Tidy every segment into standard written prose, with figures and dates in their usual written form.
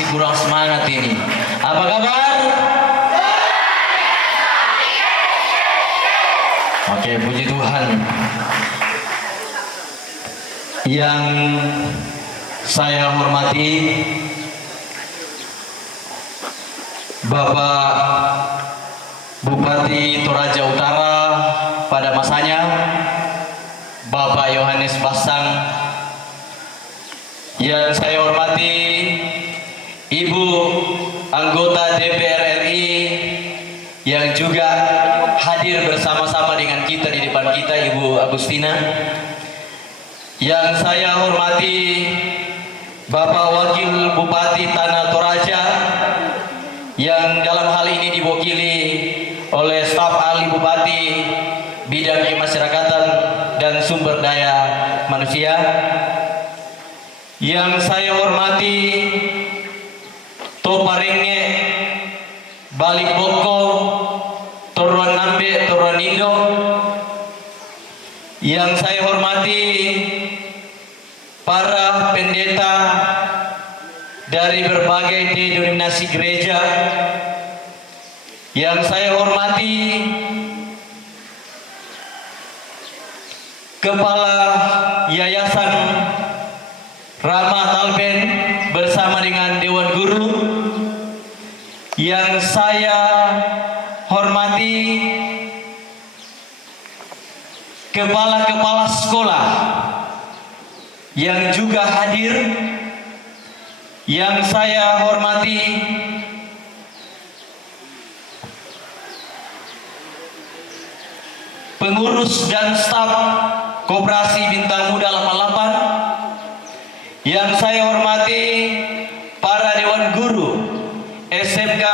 masih kurang semangat ini. Apa kabar? Oke, puji Tuhan. Yang saya hormati Bapak Bupati Toraja Utara pada masanya, Bapak Yohanes Basang. Yang saya hormati Ibu anggota DPR RI yang juga hadir bersama-sama dengan kita di depan kita, Ibu Agustina. Yang saya hormati Bapak Wakil Bupati Tanah Toraja yang dalam hal ini diwakili oleh staf ahli Bupati bidang kemasyarakatan dan sumber daya manusia. Yang saya hormati Toparenge, Balik Boko, Toruan Nambe, Toruan Indo. Yang saya hormati para pendeta dari berbagai denominasi gereja. Yang saya hormati Kepala Yayasan Rama Talben bersama dengan Dewan Guru. Yang saya hormati kepala-kepala sekolah yang juga hadir. Yang saya hormati pengurus dan staf Koperasi Bintang Muda 88. Yang saya hormati para Dewan Guru SMK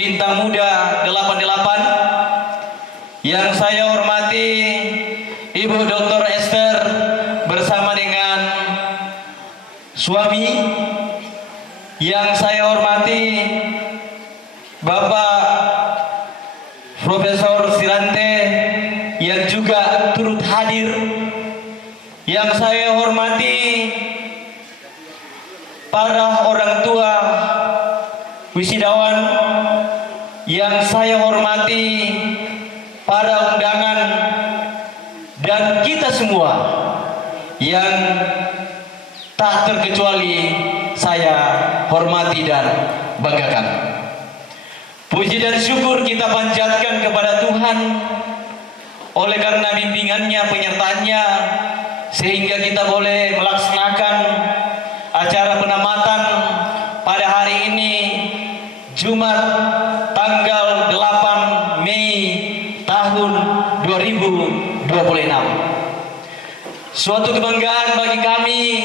Bintang Muda 88. Yang saya hormati Ibu Dr. Esther bersama dengan suami. Yang saya hormati Bapak Profesor Sirante yang juga turut hadir. Yang saya hormati para orang tua wisudawan. Yang saya hormati para undangan dan kita semua yang tak terkecuali saya hormati dan banggakan. Puji dan syukur kita panjatkan kepada Tuhan oleh karena bimbingannya, penyertaannya, sehingga kita boleh melaksanakan acara penamatan pada hari ini, Jumat tanggal 8 Mei tahun 2026. Suatu kebanggaan bagi kami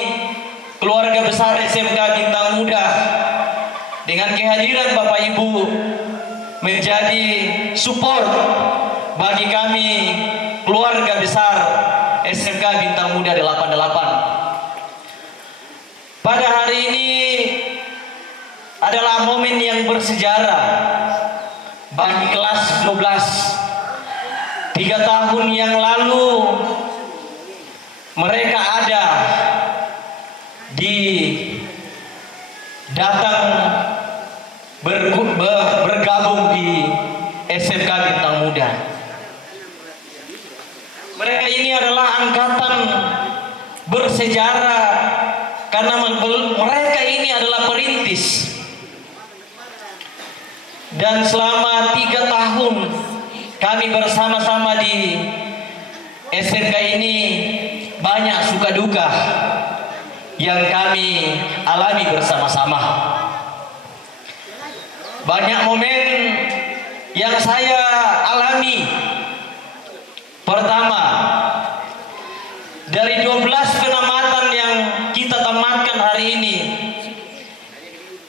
keluarga besar SMK Bintang Muda dengan kehadiran Bapak Ibu menjadi support bagi kami keluarga besar SMK Bintang Muda 88. Pada hari ini adalah momen yang bersejarah bagi kelas 12. 3 tahun yang lalu mereka ada datang bergabung di SMK Bintang Muda. Mereka ini adalah angkatan bersejarah karena mereka ini adalah perintis. Dan selama 3 tahun kami bersama-sama di SMK ini banyak suka duka yang kami alami bersama-sama. Banyak momen yang saya alami. Pertama, dari 12 penamatan yang kita tamatkan hari ini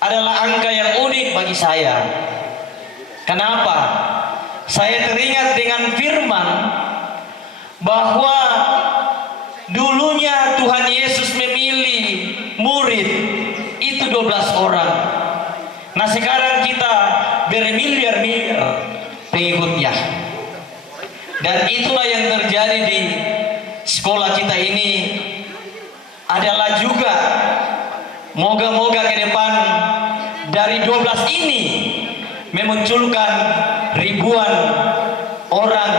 adalah angka yang unik bagi saya. Kenapa? Saya teringat dengan firman bahwa dulunya Tuhan Yesus memilih murid itu 12 orang. Nah sekarang kita bermiliar-miliar pengikutnya. Dan itulah yang terjadi di sekolah kita ini adalah juga moga-moga ke depan 12 ini memunculkan ribuan orang,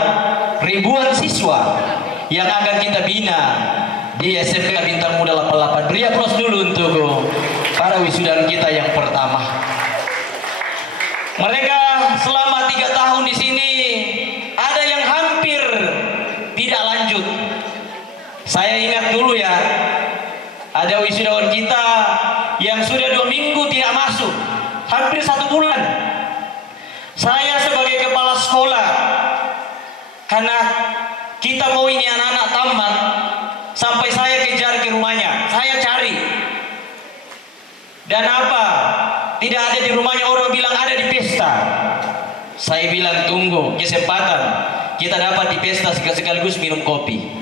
ribuan siswa yang akan kita bina di SMK Bintang Muda 88. Beri aplaus dulu untuk para wisudawan kita yang pertama. Mereka selama 3 tahun di sini ada yang hampir tidak lanjut. Saya ingat dulu ya, ada wisudawan kita yang sudah 2 minggu tidak masuk, hampir 1 bulan. Saya sebagai kepala sekolah, karena kita mau ini anak-anak tamat, sampai saya kejar ke rumahnya, saya cari. Dan apa? Tidak ada di rumahnya, orang bilang ada di pesta. Saya bilang tunggu kesempatan kita dapat di pesta sekaligus minum kopi.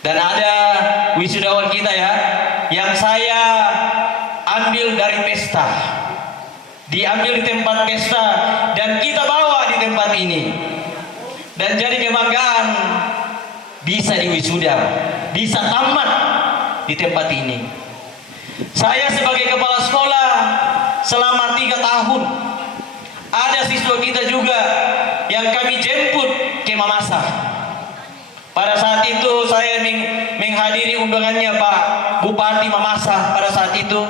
Dan ada wisudawan kita ya, yang saya ambil dari pesta, diambil di tempat pesta dan kita bawa di tempat ini. Dan jadi kebanggaan bisa diwisuda, bisa tamat di tempat ini. Saya sebagai kepala sekolah selama 3 tahun, ada siswa kita juga yang kami jemput ke Mamasa. Pada saat itu saya menghadiri undangannya Pak Bupati Mamasa. Pada saat itu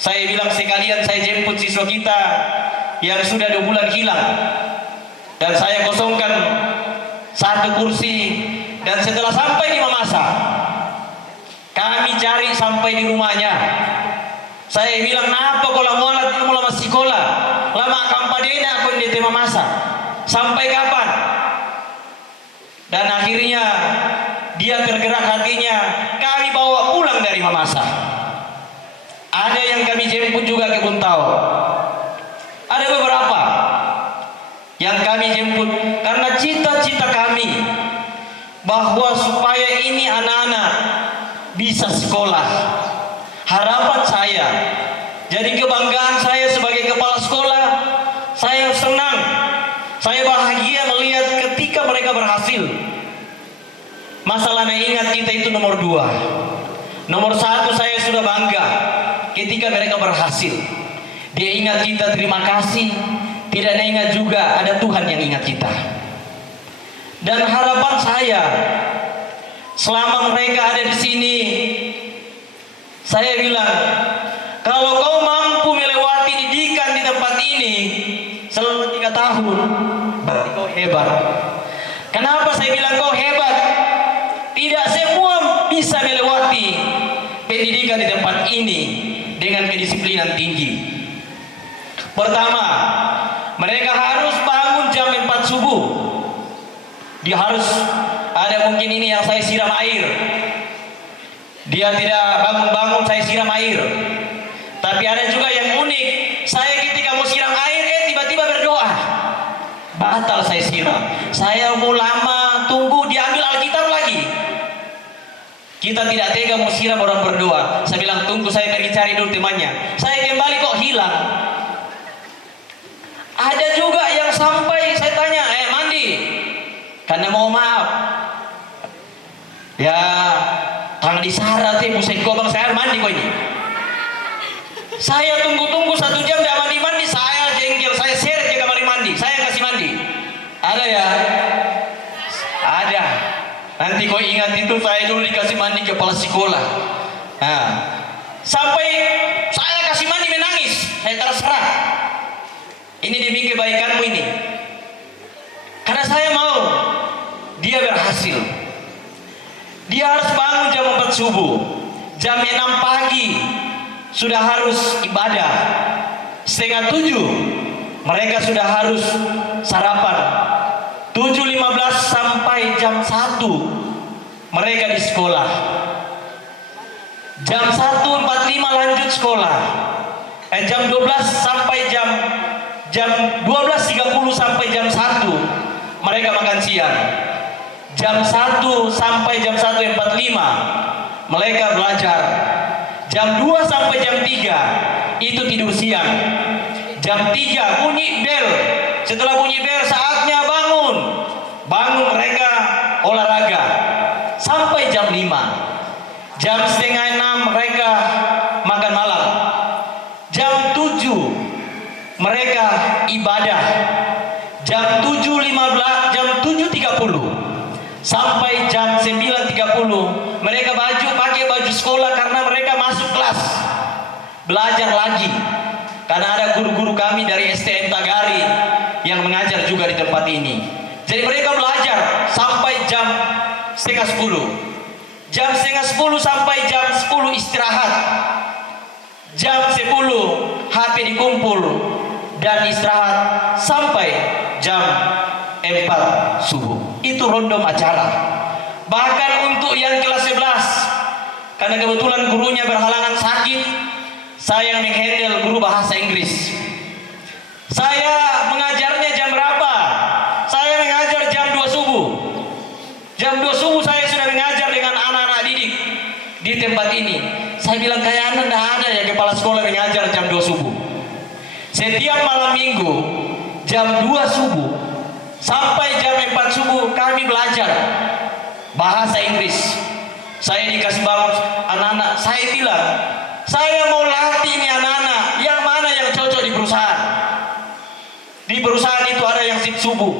saya bilang sekalian saya jemput siswa kita yang sudah 2 bulan hilang, dan saya kosongkan 1 kursi. Dan setelah sampai di Mamasa, kami cari sampai di rumahnya. Saya bilang, "Napa kau lama sekolah? Lama kampadena aku di Mamasa. Sampai kapan?" Dan akhirnya dia tergerak hatinya, kami bawa pulang dari Mamasa. Ada yang kami jemput juga ke Buntau. Ada beberapa yang kami jemput karena cita-cita kami bahwa supaya ini anak-anak bisa sekolah. Harapan saya, jadi kebanggaan saya sebagai kepala sekolah, saya senang, saya bahagia melihat ketika mereka berhasil. Masalahnya ingat kita itu nomor 2. Nomor 1 saya sudah bangga ketika mereka berhasil. Dia ingat kita, terima kasih. Tidak ada ingat juga ada Tuhan yang ingat kita. Dan harapan saya selama mereka ada di sini, saya bilang, kalau kau mampu melewati didikan di tempat ini selama 3 tahun, berarti kau hebat. Kenapa saya bilang kau hebat? Tidak semua bisa melewati pendidikan di tempat ini dengan kedisiplinan tinggi. Pertama, mereka harus bangun jam 4 subuh. Dia harus ada, mungkin ini yang saya siram air, dia tidak bangun-bangun saya siram air. Tapi ada juga yang unik, saya ketika mau siram air tiba-tiba berdoa, batal saya siram. Saya mau lama tunggu, diambil Alkitab lagi. Kita tidak tega mau siram orang berdoa. Saya bilang tunggu, saya pergi cari dulu temannya. Saya kembali kok hilang. Ada juga yang sampai saya tanya, mandi, karena mau maaf. Ya, tangan disara teh, musik gobang saya mandi kok ini. Saya tunggu-tunggu 1 jam tidak mandi-mandi, saya jengkel, saya seret ke kamar mandi, saya kasih mandi. Ada ya? Ada. Nanti kau ingat itu, saya dulu dikasih mandi kepala sekolah. Nah, sampai saya kasih mandi menangis, saya terserah. Ini demi kebaikanmu ini. Karena saya mau dia berhasil. Dia harus bangun jam 4 subuh, jam 6 pagi sudah harus ibadah. 6:30 mereka sudah harus sarapan. 7:15 sampai jam 1 mereka di sekolah. Jam 1:45 lanjut sekolah. Jam 12 sampai jam 12:30 sampai jam 1 mereka makan siang. Jam 1 sampai jam 1:45 mereka belajar. Jam 2 sampai jam 3 itu tidur siang. Jam 3 bunyi bel. Setelah bunyi bel saatnya bangun. Bangun mereka olahraga sampai jam 5. Jam 5:30 mereka makan malam. Jam 7 ibadah jam 7.15, jam 7.30 sampai jam 9.30. Mereka pakai baju sekolah karena mereka masuk kelas belajar lagi. Karena ada guru-guru kami dari STM Tagari yang mengajar juga di tempat ini. Jadi mereka belajar sampai jam setengah 10. Jam setengah 10 sampai jam 10 istirahat. Jam 10 HP dikumpul dan istirahat sampai jam 4 subuh. Itu rondom acara. Bahkan untuk yang kelas 11, karena kebetulan gurunya berhalangan sakit, saya menghandle guru bahasa Inggris. Saya mengajarnya jam berapa? Saya mengajar jam 2 subuh. Jam 2 subuh saya sudah mengajar dengan anak-anak didik di tempat ini. Saya bilang, kayak anda tidak ada ya kepala sekolah mengajar jam 2 subuh. Setiap malam minggu jam 2 subuh sampai jam 4 subuh kami belajar bahasa Inggris. Saya dikasih bangun anak-anak. Saya bilang, saya mau latih ini anak-anak yang mana yang cocok di perusahaan. Di perusahaan itu ada yang shift subuh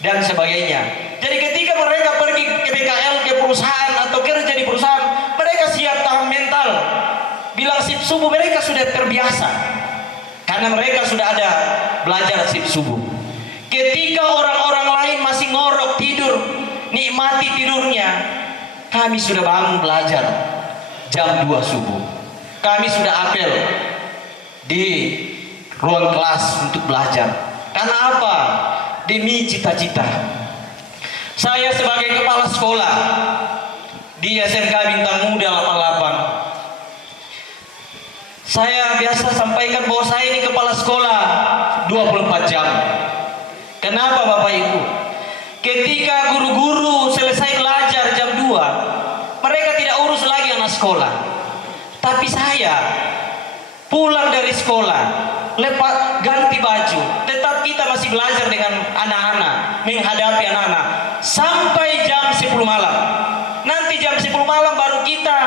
dan sebagainya. Jadi ketika mereka pergi ke PKL, ke perusahaan atau kerja di perusahaan, mereka siap tahan mental. Bilang shift subuh, mereka sudah terbiasa karena mereka sudah ada belajar shift subuh. Ketika orang-orang lain masih ngorok tidur, nikmati tidurnya, kami sudah bangun belajar jam 2 subuh. Kami sudah apel di ruang kelas untuk belajar. Karena apa? Demi cita-cita. Saya sebagai kepala sekolah di SMK Bintang Muda 88, saya biasa sampaikan bahwa saya ini kepala sekolah 24 jam. Kenapa Bapak Ibu? Ketika guru-guru selesai belajar jam 2, mereka tidak urus lagi anak sekolah. Tapi saya pulang dari sekolah, ganti baju, tetap kita masih belajar dengan anak-anak, menghadapi anak-anak sampai jam 10 malam. Nanti jam 10 malam baru kita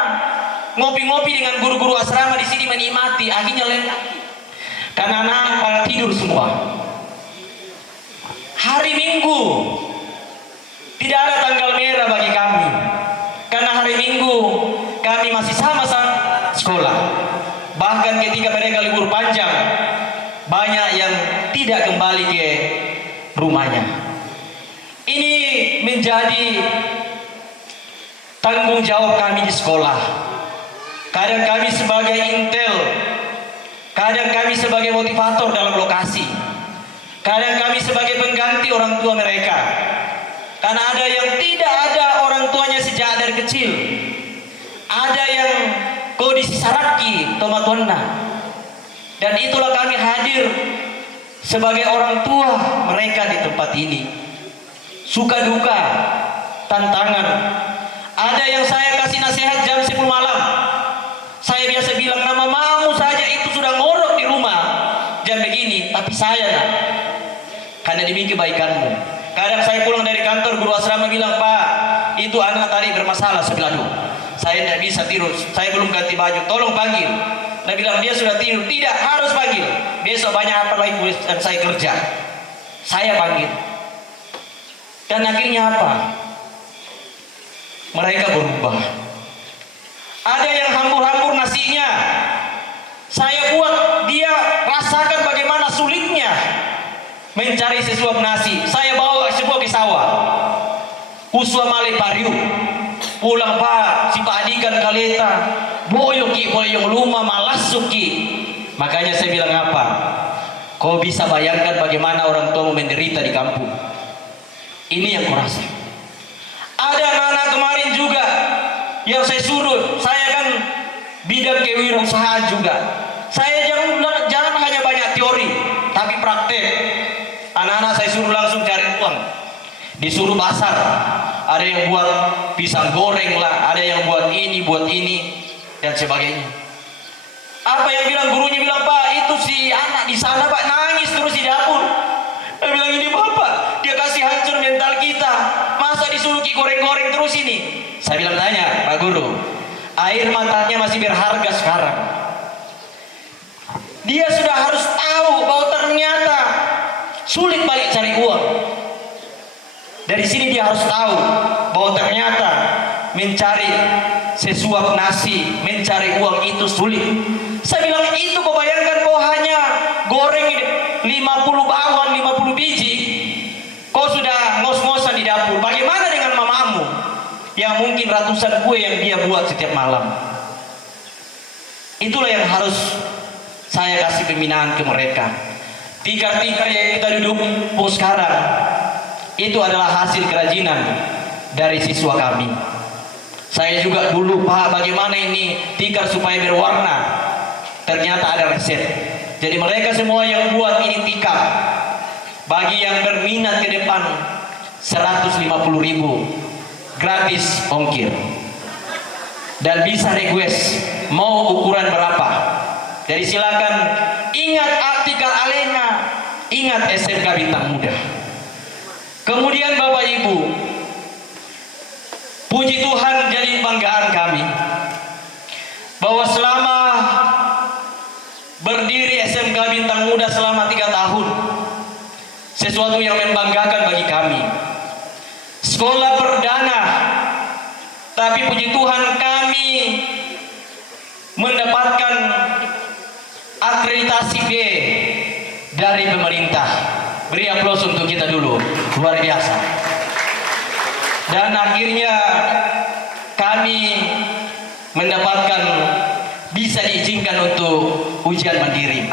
ngopi-ngopi dengan guru-guru asrama di sini, menikmati. Akhirnya lengkap karena anak-anak pada tidur semua. Hari Minggu tidak ada tanggal merah bagi kami, karena hari Minggu kami masih sama-sama sekolah. Bahkan ketika mereka libur panjang, banyak yang tidak kembali ke rumahnya. Ini menjadi tanggung jawab kami di sekolah. Kadang kami sebagai intel, kadang kami sebagai motivator dalam lokasi, kadang kami sebagai pengganti orang tua mereka. Karena ada yang tidak ada orang tuanya sejak dari kecil, ada yang kondisi saraki tomatonna, dan itulah kami hadir sebagai orang tua mereka di tempat ini. Suka duka, tantangan. Ada yang saya kasih nasihat jam 10 malam. Saya biasa bilang, nama mamu saja itu sudah ngorok di rumah jam begini, tapi saya nak, karena demi kebaikanmu. Kadang saya pulang dari kantor, guru asrama bilang, Pak, itu anak tadi bermasalah sebelah dulu. Saya tidak bisa tidur, saya belum ganti baju, tolong panggil. Dia bilang dia sudah tidur, tidak harus panggil. Besok banyak apa lagi dan saya kerja. Saya panggil. Dan akhirnya apa? Mereka berubah. Ada yang hambur-hambur nasinya, saya buat dia rasakan bagaimana sulitnya mencari sesuap nasi. Saya bawa sebuah ke sawah, uswa male pariu. Pulang Pak, si Pak Adikan kaleta, boyoki boyong luma malasuki. Makanya saya bilang apa? Kau bisa bayangkan bagaimana orang tua menderita di kampung. Ini yang kurasa. Ada anak-anak kemarin juga yang saya suruh, saya kan bidang kewirausahaan juga. Saya jangan hanya banyak teori, tapi praktek. Anak-anak saya suruh langsung cari uang. Disuruh pasar. Ada yang buat pisang goreng lah, ada yang buat ini, dan sebagainya. Apa yang bilang gurunya bilang, Pak, itu si anak di sana Pak nangis terus di dapur. Dia bilang, ini Bapak, dia kasih hancur mental kita. Masa disuruh goreng-goreng terus ini? Saya bilang, tanya Pak Guru, air matanya masih berharga sekarang. Dia sudah harus tahu bahwa ternyata Dari sini dia harus tahu bahwa ternyata mencari sesuap nasi, mencari uang itu sulit. Saya bilang, itu kau bayangkan kau hanya goreng 50 bawang, 50 biji, kau sudah ngos-ngosan di dapur. Bagaimana dengan mamamu yang mungkin ratusan kue yang dia buat setiap malam? Itulah yang harus saya kasih pembinaan ke mereka. Tikar-tikar yang kita duduk sekarang itu adalah hasil kerajinan dari siswa kami. Saya juga dulu, Pak, bagaimana ini tikar supaya berwarna. Ternyata ada resep. Jadi mereka semua yang buat ini tikar, bagi yang berminat ke depan 150.000 gratis ongkir. Dan bisa request mau ukuran berapa. Jadi silakan, ingat tikar Alena, ingat SMK Bintang Muda. Kemudian Bapak Ibu, puji Tuhan, jadi banggaan kami bahwa selama berdiri SMK Bintang Muda selama 3 tahun, sesuatu yang membanggakan bagi kami. Sekolah perdana, tapi puji Tuhan kami mendapatkan akreditasi B dari pemerintah. Beri aplaus untuk kita dulu, luar biasa. Dan akhirnya kami mendapatkan bisa diizinkan untuk ujian mandiri.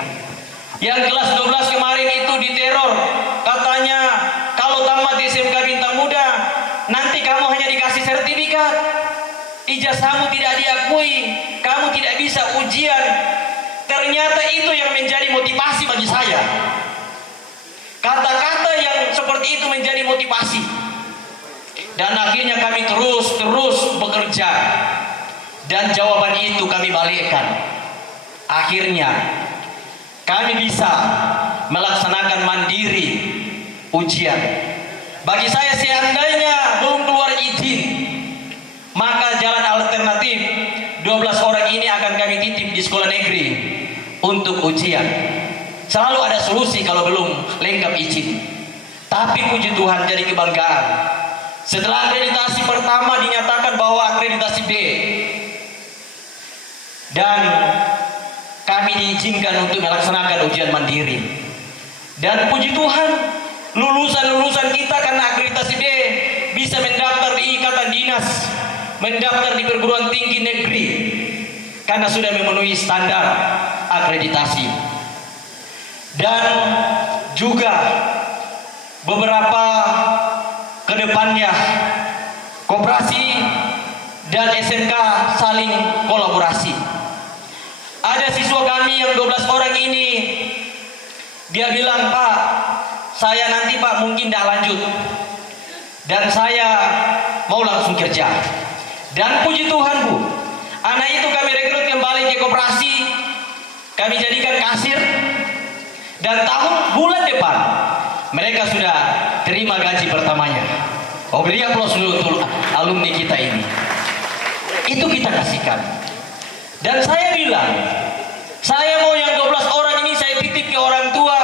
Yang kelas 12 kemarin itu diteror, katanya kalau tamat di SMK Bintang Muda nanti kamu hanya dikasih sertifikat, ijazahmu tidak diakui, kamu tidak bisa ujian. Ternyata itu yang menjadi motivasi bagi saya. Kata-kata yang seperti itu menjadi motivasi. Dan akhirnya kami terus bekerja. Dan jawaban itu kami balikkan. Akhirnya kami bisa melaksanakan mandiri ujian. Bagi saya, seandainya belum keluar izin, maka jalan alternatif 12 orang ini akan kami titip di sekolah negeri untuk ujian. Selalu ada solusi kalau belum lengkap izin. Tapi puji Tuhan, jadi kebanggaan. Setelah akreditasi pertama dinyatakan bahwa akreditasi B, dan kami diizinkan untuk melaksanakan ujian mandiri. Dan puji Tuhan, lulusan-lulusan kita karena akreditasi B bisa mendaftar di ikatan dinas, mendaftar di perguruan tinggi negeri karena sudah memenuhi standar akreditasi. Dan juga beberapa kedepannya koperasi dan SMK saling kolaborasi. Ada siswa kami yang 12 orang ini, dia bilang, Pak, saya nanti Pak mungkin tidak lanjut, dan saya mau langsung kerja. Dan puji Tuhan Bu, anak itu kami rekrut kembali ke koperasi, kami jadikan kasir, dan bulan depan mereka sudah terima gaji pertamanya. Oh, beri aplaus dulu untuk alumni kita ini. Itu kita kasihkan. Dan saya bilang, saya mau yang 12 orang ini saya titip ke orang tua.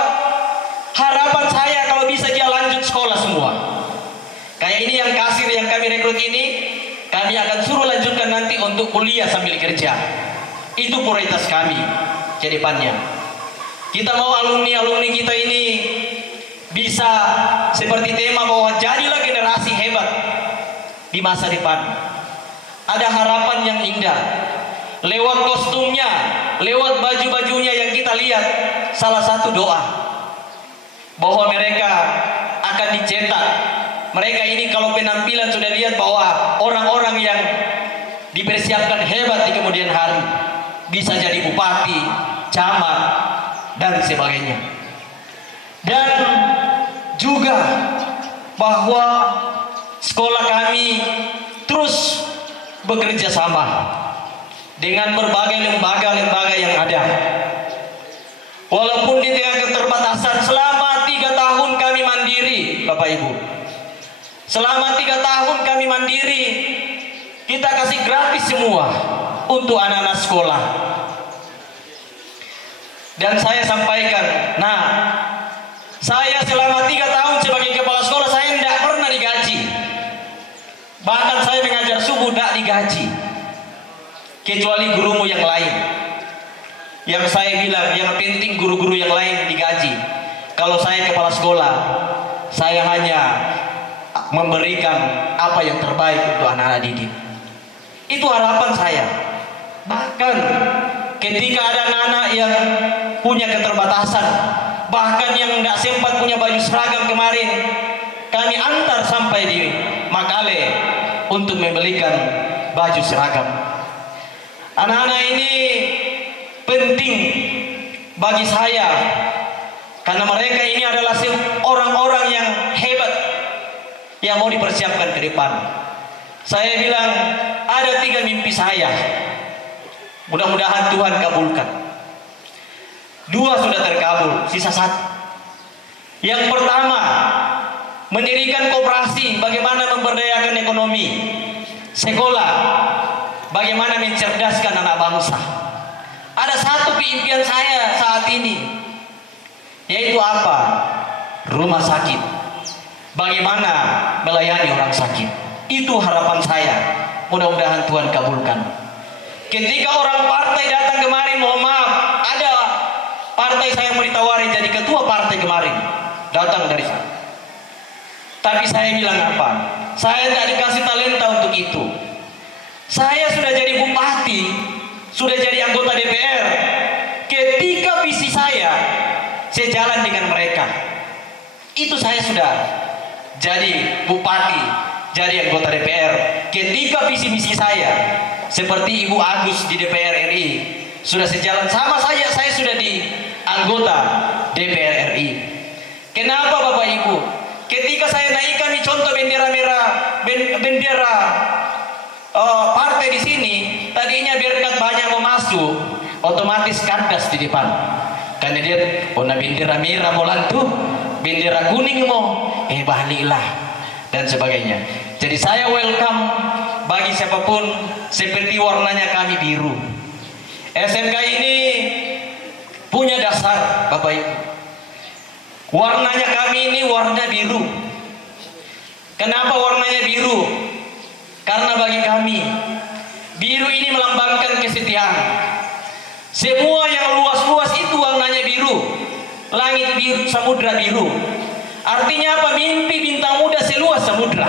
Harapan saya kalau bisa dia lanjut sekolah semua. Kayak ini yang kasir yang kami rekrut ini, kami akan suruh lanjutkan nanti untuk kuliah sambil kerja. Itu prioritas kami ke depannya. Kita mau alumni-alumni kita ini bisa seperti tema bahwa jadilah generasi hebat di masa depan. Ada harapan yang indah. Lewat kostumnya, lewat baju-bajunya yang kita lihat, salah satu doa bahwa mereka akan dicetak. Mereka ini kalau penampilan sudah lihat bahwa orang-orang yang dipersiapkan hebat di kemudian hari, bisa jadi bupati, camat, dan sebagainya. Dan juga bahwa sekolah kami terus bekerja sama dengan berbagai lembaga-lembaga yang ada. Walaupun di tengah keterbatasan, selama 3 tahun kami mandiri, Bapak Ibu. Selama 3 tahun kami mandiri, kita kasih gratis semua untuk anak-anak sekolah. Dan saya sampaikan, nah, saya selama 3 tahun sebagai kepala sekolah, saya tidak pernah digaji. nggak digaji, kecuali gurumu yang lain. Yang saya bilang, yang penting guru-guru yang lain digaji. Kalau saya kepala sekolah, saya hanya memberikan apa yang terbaik untuk anak-anak didik. Itu harapan saya. Bahkan ketika ada anak-anak yang punya keterbatasan, bahkan yang tidak sempat punya baju seragam kemarin, kami antar sampai di Makale untuk membelikan baju seragam. Anak-anak ini penting bagi saya karena mereka ini adalah orang-orang yang hebat yang mau dipersiapkan ke depan. Saya bilang ada 3 mimpi saya, mudah-mudahan Tuhan kabulkan. 2 sudah terkabul, sisa 1. Yang pertama, mendirikan koperasi, bagaimana memberdayakan ekonomi. Sekolah, bagaimana mencerdaskan anak bangsa. Ada 1 impian saya saat ini, yaitu apa? Rumah sakit. Bagaimana melayani orang sakit. Itu harapan saya. Mudah-mudahan Tuhan kabulkan. Ketika orang partai datang kemarin, mohon maaf, ada partai saya mau ditawari jadi ketua partai kemarin, datang dari sana. Tapi saya bilang apa? Saya tidak dikasih talenta untuk itu. Saya sudah jadi bupati, sudah jadi anggota DPR. Ketika visi saya sejalan dengan mereka, itu saya sudah jadi bupati, jadi anggota DPR. Ketika visi-misi saya seperti Ibu Agus di DPR RI sudah sejalan sama saya sudah di anggota DPR RI. Kenapa Bapak Ibu? Ketika saya naikkan di contoh bendera merah, bendera partai di sini, tadinya berkat banyak mau masuk, otomatis kandas di depan. Karena dia, bendera merah mau lantu, bendera kuning mau, baliklah dan sebagainya. Jadi saya welcome bagi siapapun, seperti warnanya kami biru. SMK ini punya dasar Bapak Ibu. Warnanya kami ini warna biru. Kenapa warnanya biru? Karena bagi kami biru ini melambangkan kesetiaan. Semua yang luas-luas itu warnanya biru. Langit biru, samudra biru. Artinya apa? Mimpi bintang muda seluas samudra.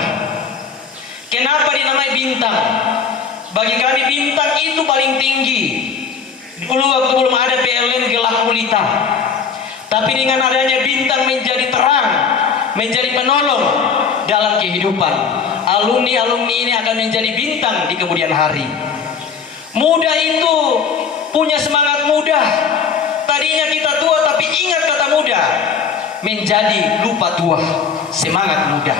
Kenapa dinamai bintang? Bagi kami bintang itu paling tinggi. Dulu waktu belum ada PLN gelap gulita. Tapi dengan adanya bintang menjadi terang, menjadi penolong dalam kehidupan. Alumni-alumni ini akan menjadi bintang di kemudian hari. Muda itu punya semangat muda. Tadinya kita tua tapi ingat kata muda, menjadi lupa tua, semangat muda.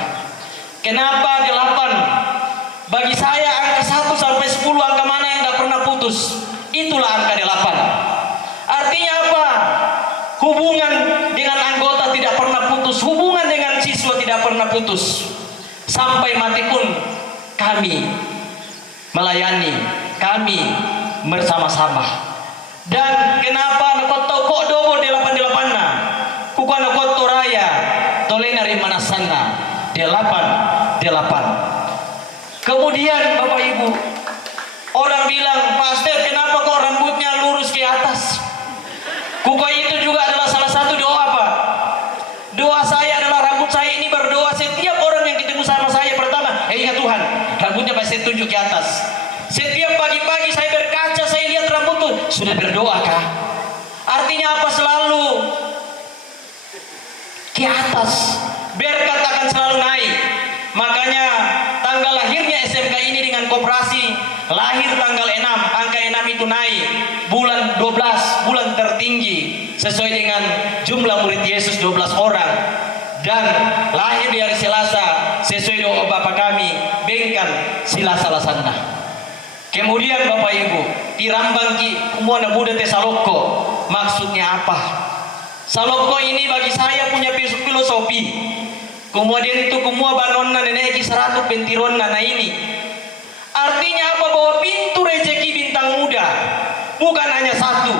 Kenapa 8? Bagi saya angka 1 sampai 10, angka mana yang tidak pernah putus, itulah angka 8. Artinya apa? Hubungan dengan anggota tidak pernah putus, hubungan dengan siswa tidak pernah putus. Sampai mati pun kami melayani, kami bersama-sama. Dan kenapa nakot kok dobo 88 na? Kuka nakot toraya, tolena rimana sana 88. Kemudian Bapak Ibu, orang bilang, Pastor, kenapa kok rambutnya lurus ke atas? Kuka itu juga adalah salah satu doa Pak. Doa saya adalah rambut saya ini berdoa setiap orang yang ketemu sama saya. Pertama, ingat Tuhan, rambutnya pasti tunjuk ke atas. Setiap pagi-pagi saya berkaca, saya lihat rambut tuh, sudah berdoa kah? Artinya apa? Selalu ke atas. Berkat akan selalu naik. Makanya tanggal lahirnya SMK ini dengan koperasi, lahir tanggal 6, angka 6 itu naik. Bulan 12, bulan tertinggi sesuai dengan jumlah murid Yesus 12 orang. Dan lahir di hari Selasa sesuai doa Bapak kami, Bengkan Silasa Lasana. Kemudian Bapak Ibu, Tirambang ki umuana Buddha Tesaloko. Maksudnya apa? Saloko ini bagi saya punya filosofi. Kemudian itu kumua banonna nenek kisaratu pentironna na ini. Artinya apa? Bahwa pintu rezeki bintang muda bukan hanya 1.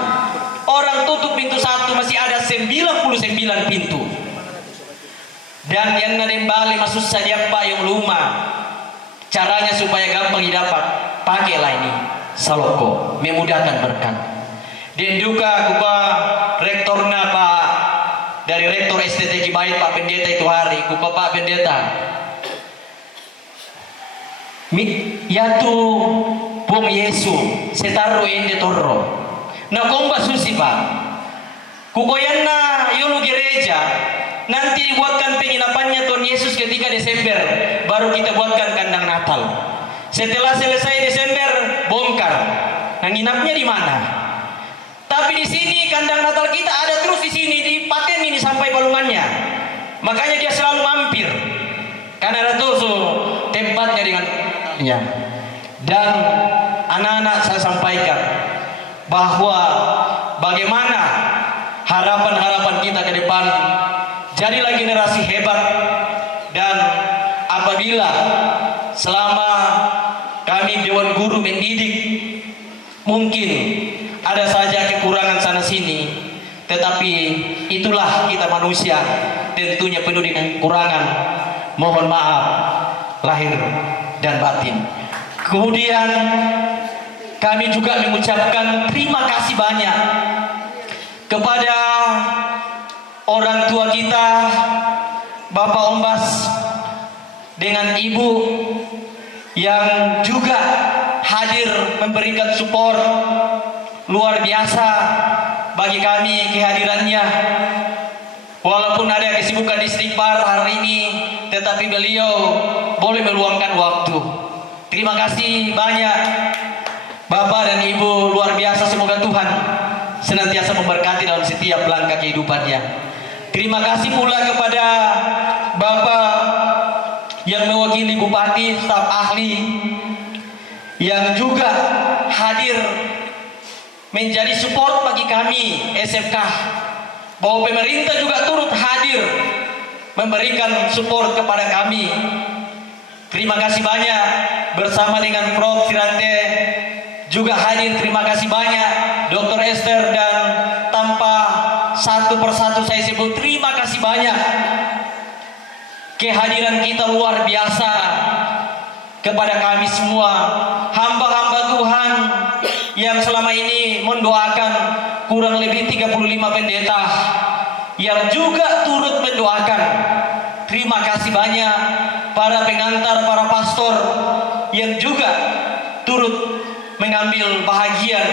Orang tutup pintu 1, masih ada 99 pintu. Dan yang nadembali masuk saja Pak yang luma. Caranya supaya gampang didapat, pakailah ini saloko, memudahkan berkat. Dan juga kupa rektorna Pak dari rektor STT Baik Pak Pendeta itu hari, kupa Pak Pendeta. Yaitu Bung Yesu setaru ende torro. Nah komba susi Pak. Kukoyanna yulu gereja nanti dibuatkan penginapannya Tuhan Yesus ketika Desember, baru kita buatkan kandang Natal. Setelah selesai Desember bongkar. Nah nginapnya di mana? Tapi di sini kandang Natal kita ada terus di sini, di paten ini sampai balungannya. Makanya dia selalu mampir. Karena ada tuh tempatnya dengan ya. Dan anak-anak saya sampaikan bahwa bagaimana harapan-harapan kita ke depan, jadilah generasi hebat. Dan apabila selama kami Dewan Guru mendidik mungkin ada saja kekurangan sana sini, tetapi itulah kita manusia, tentunya penuh dengan kekurangan. Mohon maaf lahir dan batin. Kemudian kami juga mengucapkan terima kasih banyak kepada orang tua kita, Bapak Ombas dengan Ibu yang juga hadir memberikan support luar biasa bagi kami kehadirannya. Walaupun ada kesibukan di istighfar hari ini, tetapi beliau boleh meluangkan waktu. Terima kasih banyak Bapak dan Ibu, luar biasa. Semoga Tuhan senantiasa memberkati dalam setiap langkah kehidupannya. Terima kasih pula kepada Bapak yang mewakili Bupati, staf ahli yang juga hadir menjadi support bagi kami SMK. Bahwa pemerintah juga turut hadir memberikan support kepada kami. Terima kasih banyak bersama dengan Prof. Sirante juga hadir. Terima kasih banyak Dr. Esther, dan tanpa satu persatu saya sebut terima kasih banyak. Kehadiran kita luar biasa kepada kami semua hamba-hamba Tuhan yang selama ini mendoakan, kurang lebih 35 pendeta yang juga turut mendoakan. Terima kasih banyak para pengantar, para pastor yang juga turut mengambil bahagian.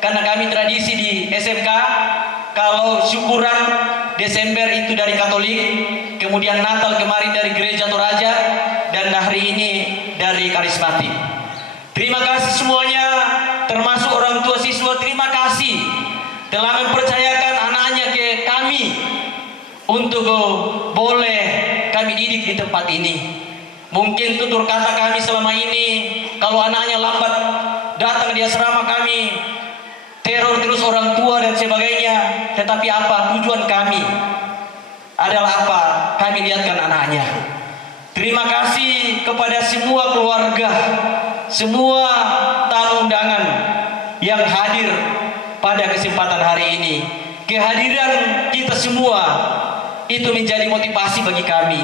Karena kami tradisi di SMK, kalau syukuran Desember itu dari Katolik, kemudian Natal kemarin dari Gereja Toraja, dan hari ini dari Karismatik. Terima kasih semuanya, termasuk orang tua siswa. Terima kasih telah mempercayakan anaknya ke kami untuk boleh kami didik di tempat ini. Mungkin tutur kata kami selama ini, kalau anaknya lambat datang di asrama kami, teror terus orang tua dan sebagainya. Tetapi apa tujuan kami adalah apa? Kami lihatkan anaknya. Terima kasih kepada semua keluarga, semua tamu undangan yang hadir pada kesempatan hari ini. Kehadiran kita semua itu menjadi motivasi bagi kami.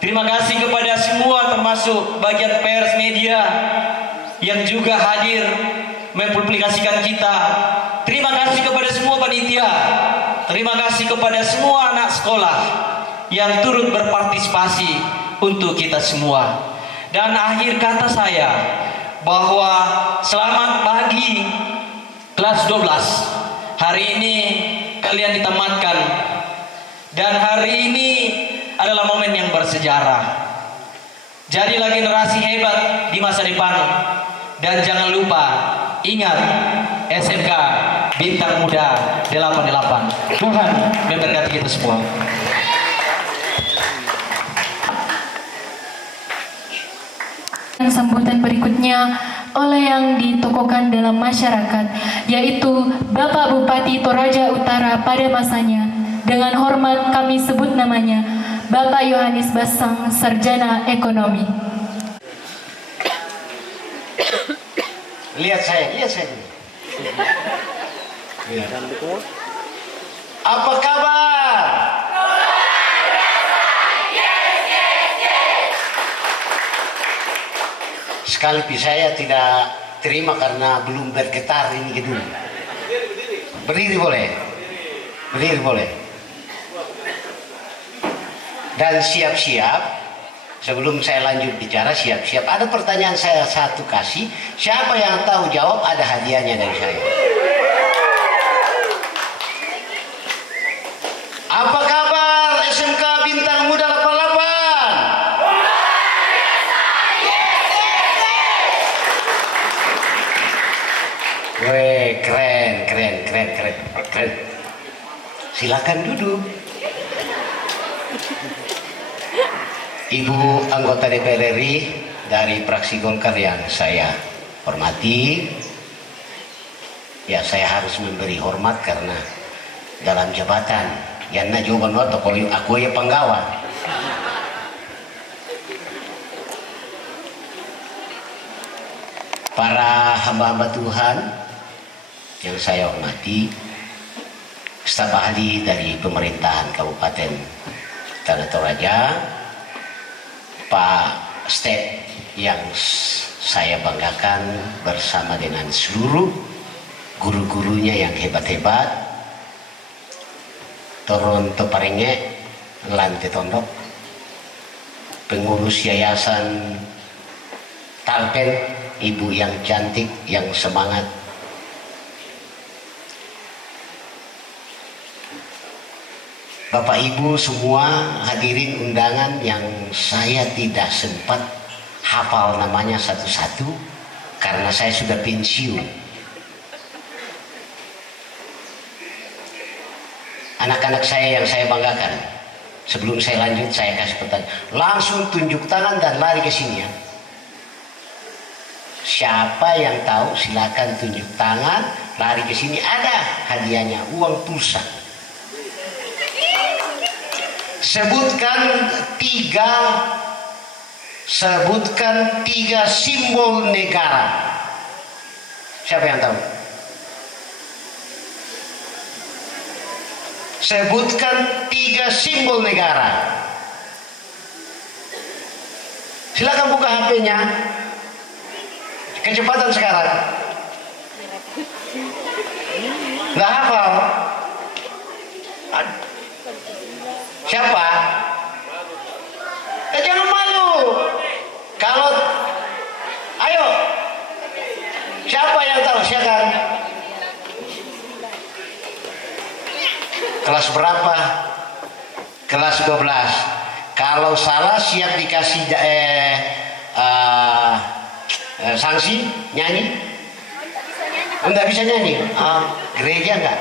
Terima kasih kepada semua, termasuk bagian pers media yang juga hadir mempublikasikan kita. Terima kasih kepada semua panitia. Terima kasih kepada semua anak sekolah yang turut berpartisipasi untuk kita semua. Dan akhir kata saya bahwa selamat pagi kelas 12. Hari ini kalian ditamatkan, dan hari ini adalah momen yang bersejarah. Jadilah generasi hebat di masa depan. Dan jangan lupa, ingat SMK Bintang Muda 88. Tuhan memberkati kita semua. Sambutan berikutnya oleh yang ditokohkan dalam masyarakat, yaitu Bapak Bupati Toraja Utara pada masanya. Dengan hormat kami sebut namanya, Bapak Yohanes Basang, Sarjana Ekonomi. Lihat saya. Apa kabar? Sekali saya tidak terima karena belum bergetar ini gedung. Berdiri boleh? Berdiri boleh. Dan siap-siap, sebelum saya lanjut bicara, siap-siap. Ada pertanyaan saya satu kasih, siapa yang tahu jawab ada hadiahnya dari saya. Apa kabar SMK Bintang Muda 88? Weh, keren. Silakan duduk. Ibu anggota DPR RI dari fraksi Golkar yang saya hormati, ya saya harus memberi hormat karena dalam jabatan yang na jawaban waktu kalau aku ya penggawa. Para hamba-hamba Tuhan yang saya hormati, staf ahli dari pemerintahan Kabupaten Tanah Toraja, Pak Step yang saya banggakan bersama dengan seluruh guru-gurunya yang hebat-hebat, Toron Toparenge, Lante Tondok, pengurus yayasan Talpen, ibu yang cantik, yang semangat, Bapak Ibu semua hadirin undangan yang saya tidak sempat hafal namanya satu-satu karena saya sudah pensiun. Anak-anak saya yang saya banggakan, sebelum saya lanjut saya kasih pertanyaan, langsung tunjuk tangan dan lari ke sini ya. Siapa yang tahu silakan tunjuk tangan, lari ke sini, ada hadiahnya, uang pulsa. Sebutkan tiga simbol negara. Siapa yang tahu? Sebutkan tiga simbol negara. Silakan buka HP-nya. Kecepatan sekarang. Nggak hafal. Siapa? Jangan malu. Kalau ayo, siapa yang tahu? Silakan. Kelas berapa? Kelas 12. Kalau salah siap dikasih sanksi nyanyi. Enggak bisa nyanyi. Gereja enggak?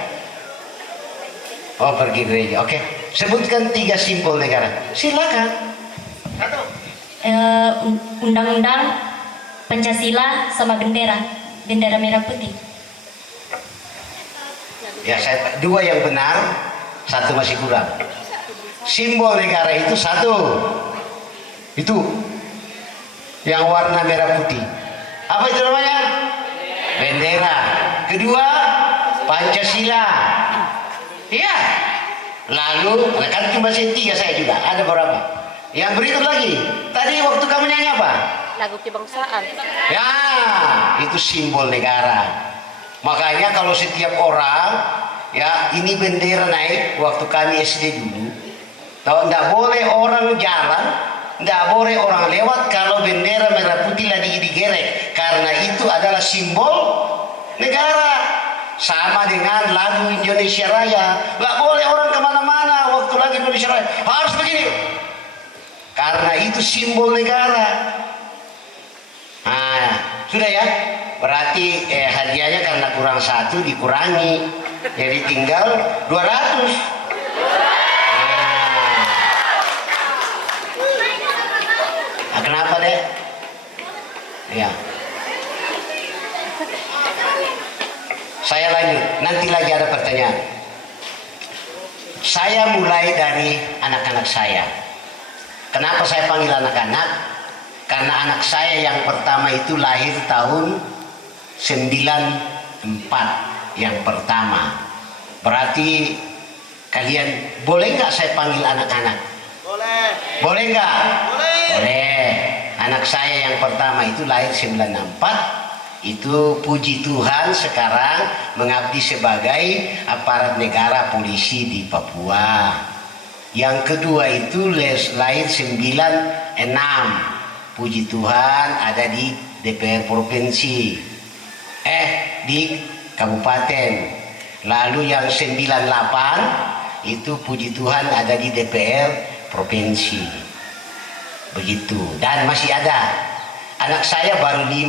Oh, pergi gereja. Oke. Sebutkan tiga simbol negara. Silakan. Undang-undang, Pancasila, sama bendera merah putih. Ya, dua yang benar, satu masih kurang. Simbol negara itu satu, itu yang warna merah putih. Apa itu namanya? Bendera. Kedua, Pancasila. Iya. Lalu, kan cuma tiga saya juga. Ada berapa? Yang berikut lagi. Tadi waktu kamu nyanyi apa? Lagu kebangsaan. Ya, itu simbol negara. Makanya kalau setiap orang, ya ini bendera naik waktu kami SD dulu. Tahu, nggak boleh orang jalan, nggak boleh orang lewat kalau bendera merah putih lagi digerek, karena itu adalah simbol negara. Sama dengan lagu Indonesia Raya, nggak boleh orang kemana-mana waktu lagu Indonesia Raya harus begini, karena itu simbol negara. Nah, sudah ya, berarti hadiahnya karena kurang satu dikurangi, jadi tinggal 200. Nah, kenapa deh? Ya. Saya lanjut, nanti lagi ada pertanyaan. Saya mulai dari anak-anak saya. Kenapa saya panggil anak-anak? Karena anak saya yang pertama itu lahir tahun 94, yang pertama. Berarti kalian boleh nggak saya panggil anak-anak? Boleh. Boleh nggak? Boleh. Boleh. anak saya yang pertama itu lahir 1964, itu puji Tuhan sekarang mengabdi sebagai aparat negara polisi di Papua. Yang kedua itu lahir 96, puji Tuhan ada di DPR provinsi, di kabupaten. Lalu yang 98 itu puji Tuhan ada di DPR provinsi. Begitu. Dan masih ada anak saya baru 5.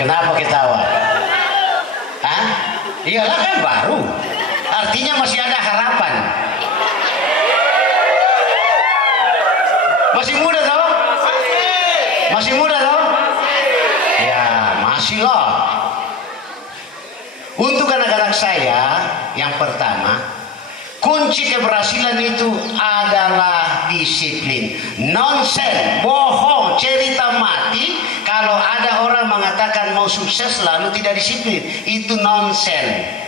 Kenapa ketawa? Hah? Iyalah kan baru. Artinya masih ada harapan. Masih muda toh? Masih muda toh? Ya, masih lah. Untuk anak-anak saya yang pertama, kunci keberhasilan itu adalah disiplin. Nonsen, bohong, cerita mati kalau ada orang mengatakan mau sukses lalu tidak disiplin. Itu nonsen.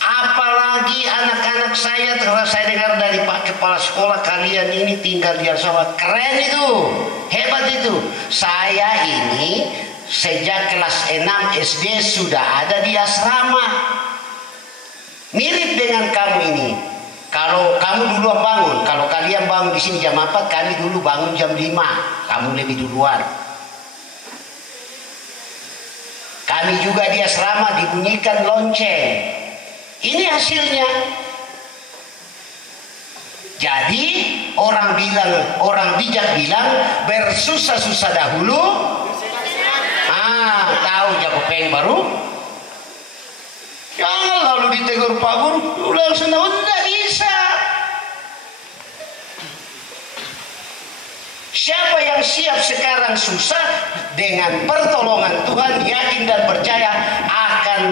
Apalagi anak-anak saya, kalau saya dengar dari Pak Kepala Sekolah, kalian ini tinggal di asrama. Keren itu, hebat itu. Saya ini sejak kelas 6 SD sudah ada di asrama. Mirip dengan kamu ini. Kalau kamu duluan bangun, kalau kalian bangun di sini jam 4, kami dulu bangun jam 5. Kamu lebih duluan. Kami juga di asrama dibunyikan lonceng. Ini hasilnya. Jadi orang bijak bilang bersusah-susah dahulu. Tahu jago peng baru? Jangan lalu ditegur Pak Guru, langsung tidak bisa. Siapa yang siap sekarang susah, dengan pertolongan Tuhan yakin dan percaya akan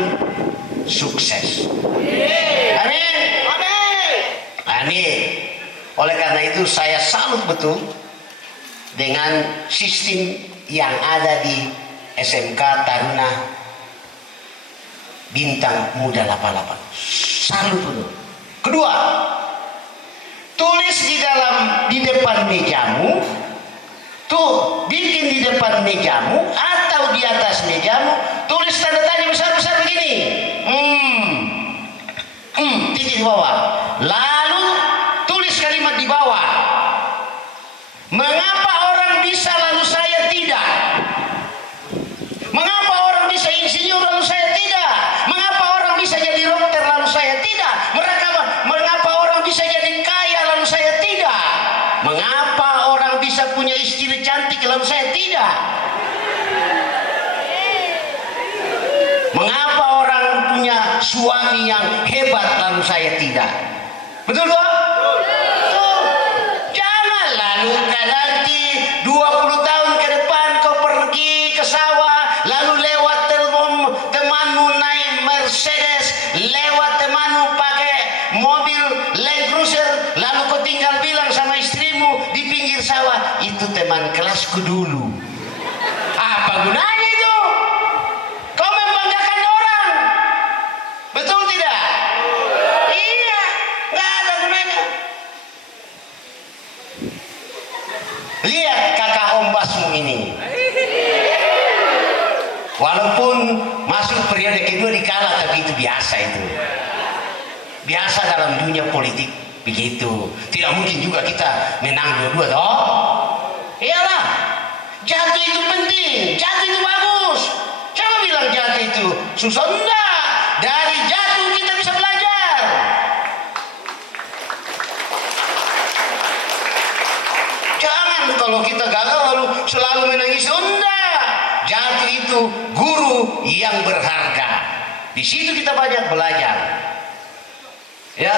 sukses. Amin. Amin. Amin. Oleh karena itu saya salut betul dengan sistem yang ada di SMK Taruna Bintang Muda 88. Salut betul. Kedua, tulis di depan mejamu, bikin di depan mejamu atau di atas mejamu, tulis tanda tanya besar-besar begini. Titik di bawah. Lalu tulis kalimat di bawah. Mengapa orang bisa lalu saya tidak? Mengapa orang bisa insinyur lalu saya tidak? Mengapa orang bisa jadi dokter lalu saya tidak? Mengapa orang bisa jadi kaya lalu saya tidak? Mengapa orang bisa punya istri cantik lalu saya tidak? Mengapa orang punya suami yang hebat lalu saya tidak? Betul toh? Betul. Jangan lalu nanti 20 tahun ke depan kau pergi ke sawah, lalu lewat temanmu naik Mercedes, lewat temanmu pakai mobil Land Cruiser, lalu kau tinggal bilang sama istrimu di pinggir sawah, itu teman kelasku dulu. Apa gunanya itu? Kau membanggakan orang. Betul tidak? Iya, nggak ada gunanya. Lihat kakak ombasmu ini. Walaupun masuk periode kedua dikalah, tapi itu biasa itu. Biasa dalam dunia politik begitu. Tidak mungkin juga kita menang dua-dua toh. Iyalah. Jatuh itu penting, jatuh itu bagus. Siapa bilang jatuh itu susah? Enggak. Dari jatuh kita bisa belajar. Jangan kalau kita gagal lalu selalu menangis. Enggak. Jatuh itu guru yang berharga. Di situ kita banyak belajar. Ya.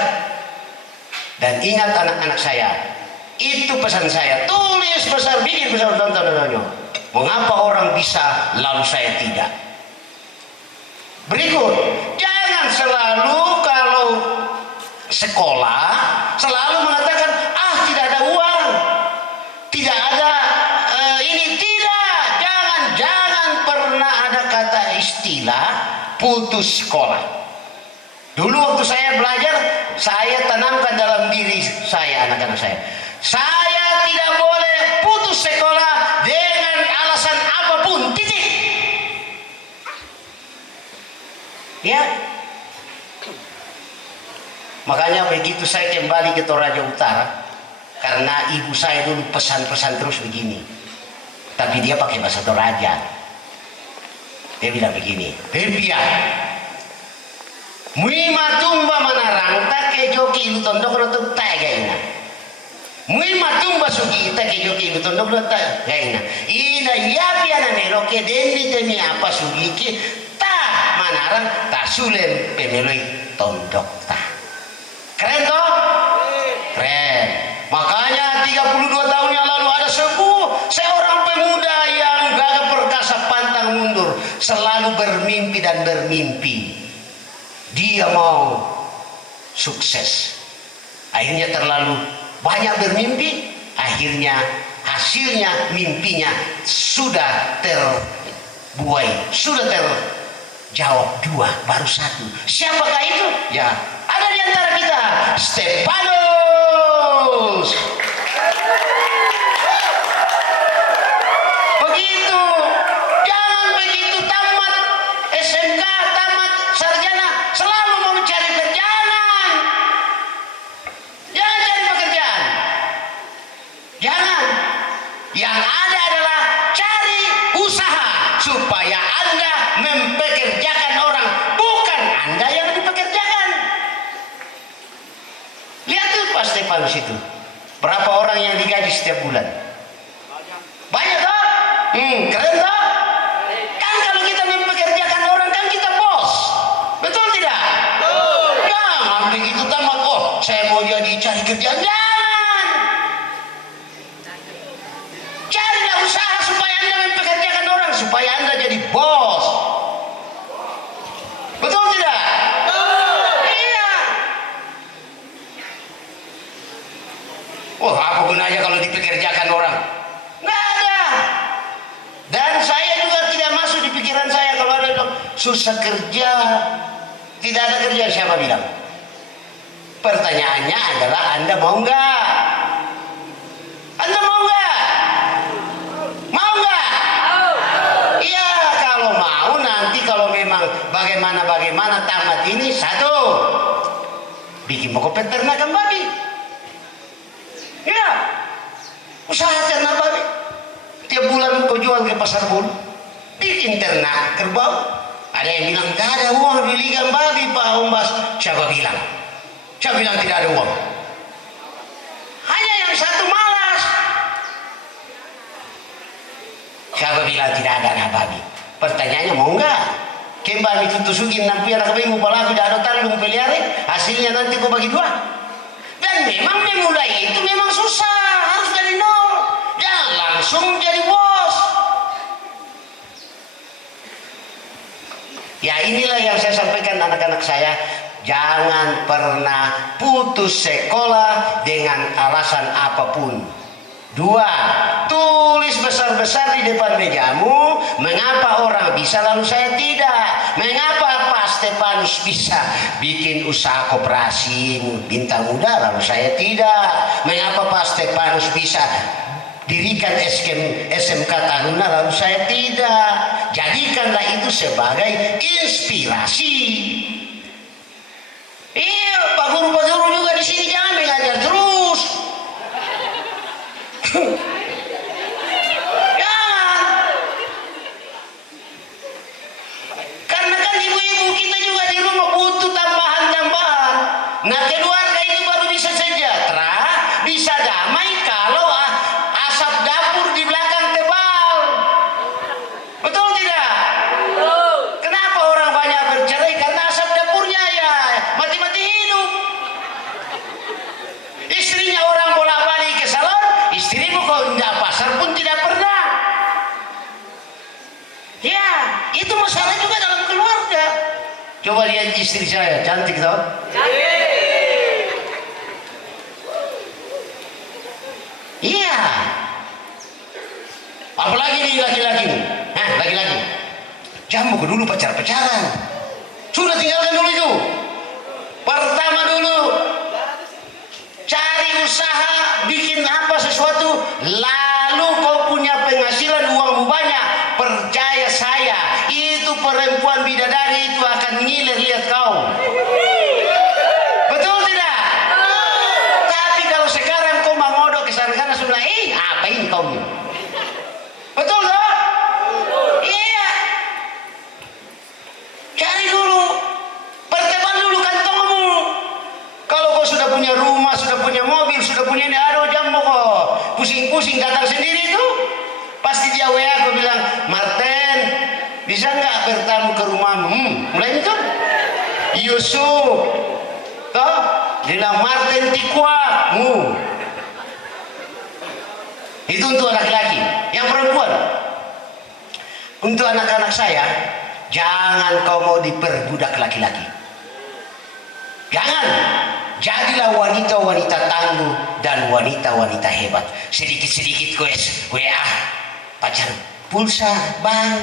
Dan ingat anak-anak saya, itu pesan saya, tulis besar, bikin besar, tonton. Mengapa orang bisa lalu saya tidak? Berikut, jangan selalu kalau sekolah selalu mengatakan tidak ada uang, tidak ada ini, tidak. Jangan pernah ada kata istilah putus sekolah. Dulu waktu saya belajar, saya tanamkan dalam diri saya, anak-anak saya. Saya tidak boleh putus sekolah dengan alasan apapun. Titik. Ya. Makanya begitu saya kembali ke Toraja Utara, karena ibu saya dulu pesan-pesan terus begini. Tapi dia pakai bahasa Toraja. Dia bilang begini, "Bebia, mui matumba manarang tak ke joki ilu tondok untuk tak gaina. Mui matumba sugi tak ke joki ilu tondok untuk tak gaina. Ina ya piana nero ke dendi temi apa sugi ki tak manarang tak sulen pemeloi tondok tak." Keren toh? Keren. Makanya 32 tahun yang lalu ada seorang pemuda yang gagah perkasa pantang mundur, selalu bermimpi dan bermimpi. Dia mau sukses. Akhirnya terlalu banyak bermimpi, akhirnya hasilnya mimpinya sudah terbuai, sudah terjawab 2, baru 1. Siapakah itu? Ya, ada di antara kita, Stefanus. Begitu. Jangan begitu tamat SMK, tamat sarjana, selalu mau mencari pekerjaan. Jangan cari pekerjaan. Jangan. Yang ada adalah cari usaha supaya Anda mempekerjakan orang, bukan Anda yang dipekerjakan. Lihat tuh Pak Stefanus itu. Berapa orang yang digaji setiap bulan? Banyak toh? Keren toh? Kan kalau kita mempekerjakan orang kan kita bos. Betul tidak? Jangan begitu tamat, oh saya mau jadi cari kerjaan. Jangan. Carilah usaha supaya Anda mempekerjakan orang, supaya Anda jadi bos. Betul tidak? Iya. Oh, apa gunanya kalau dipekerjakan orang? Nggak ada. Dan saya juga tidak masuk di pikiran saya kalau ada yang susah kerja, tidak ada kerja, siapa bilang? Pertanyaannya adalah Anda mau nggak? Anda mau nggak? Mau nggak? Iya, kalau mau nanti kalau memang bagaimana tamat ini, 1, bikin pokok peternakan babi. Ya, usaha ternak babi. Tiap bulan kau jual ke pasar bulu, bikin ternak kerbau. Ada yang bilang gak ada uang beli ikan babi Pak Umbas. Siapa bilang? Siapa bilang tidak ada uang? Hanya yang satu malas. Siapa bilang tidak ada anak babi? Pertanyaannya mau nggak? Kembali itu tusukin nampi anak babi palaku tidak ada tandung peliare, hasilnya nanti kau bagi 2. Dan memang memulai itu memang susah, harus dari nol. Jangan langsung jadi bos. Ya inilah yang saya sampaikan anak-anak saya. Jangan pernah putus sekolah dengan alasan apapun. 2, tulis besar-besar di depan mejamu, mengapa orang bisa lalu saya tidak? Mengapa Pak Stefanus bisa bikin usaha koperasi bintang muda lalu saya tidak? Mengapa Pak Stefanus bisa dirikan SMK Taruna lalu saya tidak? Jadikanlah itu sebagai inspirasi. Iya, Pak Guru juga di sini jangan mengajar terus. Jangan. Karena kan ibu-ibu kita juga di rumah butuh tambahan-tambahan. Nah, keluarga itu baru bisa sejahtera, bisa damai kalau asap dapur di belakang tebal. Betul tidak? Kenapa orang banyak bercerai? Karena asap dapurnya ya mati-mati hidup. Istrinya orang bolak-balik ke salon, istrimu kau tidak pasar pun tidak pernah. Ya, itu masalah juga dalam keluarga. Coba lihat istri saya, cantik tau? Cantik. Iya. Apalagi nih laki-laki nih. Laki-laki. Jangan mau dulu pacaran. Sudah tinggalkan dulu itu. Pertama dulu sesuatu, lalu kau punya penghasilan uangmu banyak, percaya saya, itu perempuan bidadari itu akan ngiler lihat kau. Betul tidak? Tapi kalau sekarang kau mengodok ke sana sana sudah, apa ini kau ini? Betul tak? Iya. Cari dulu, pertemuan dulu kantongmu. Kalau kau sudah punya rumah, sudah punya mobil, sudah punya ini, aduh jambo kok pusing-pusing datang sendiri itu, pasti dia WA aku bilang, Martin, bisa nggak bertamu ke rumahmu? Mulai itu, Yusuf, toh, bilang Martin Tikwamu. Itu untuk laki-laki. Yang perempuan, untuk anak-anak saya, jangan kau mau diperbudak laki-laki. Jangan. Jadilah wanita-wanita tangguh dan wanita-wanita hebat. Sedikit-sedikit WA pacar, pulsa bang,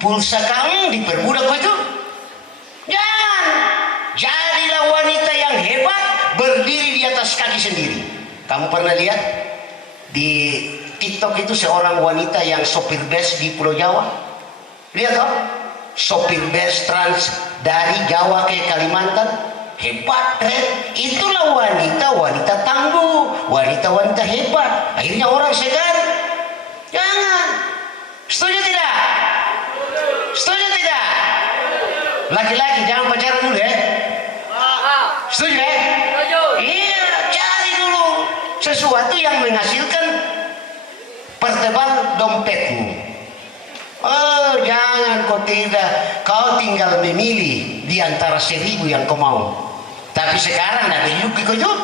pulsa kamu diperbudak kau itu. Jangan. Jadilah wanita yang hebat, berdiri di atas kaki sendiri. Kamu pernah lihat di TikTok itu seorang wanita yang sopir bus di Pulau Jawa? Lihat toh, sopir bus trans dari Jawa ke Kalimantan. Hebat, keren. Itulah wanita-wanita tangguh, wanita-wanita hebat. Akhirnya orang segar. Jangan. Setuju tidak? Setuju tidak? Laki-laki jangan pacaran dulu ya. Setuju ya? Iya, cari dulu sesuatu yang menghasilkan pertebal dompetmu. Oh, jangan kau tidak. Kau tinggal memilih di antara 1000 yang kau mau. Tapi sekarang ada yuki kau juga.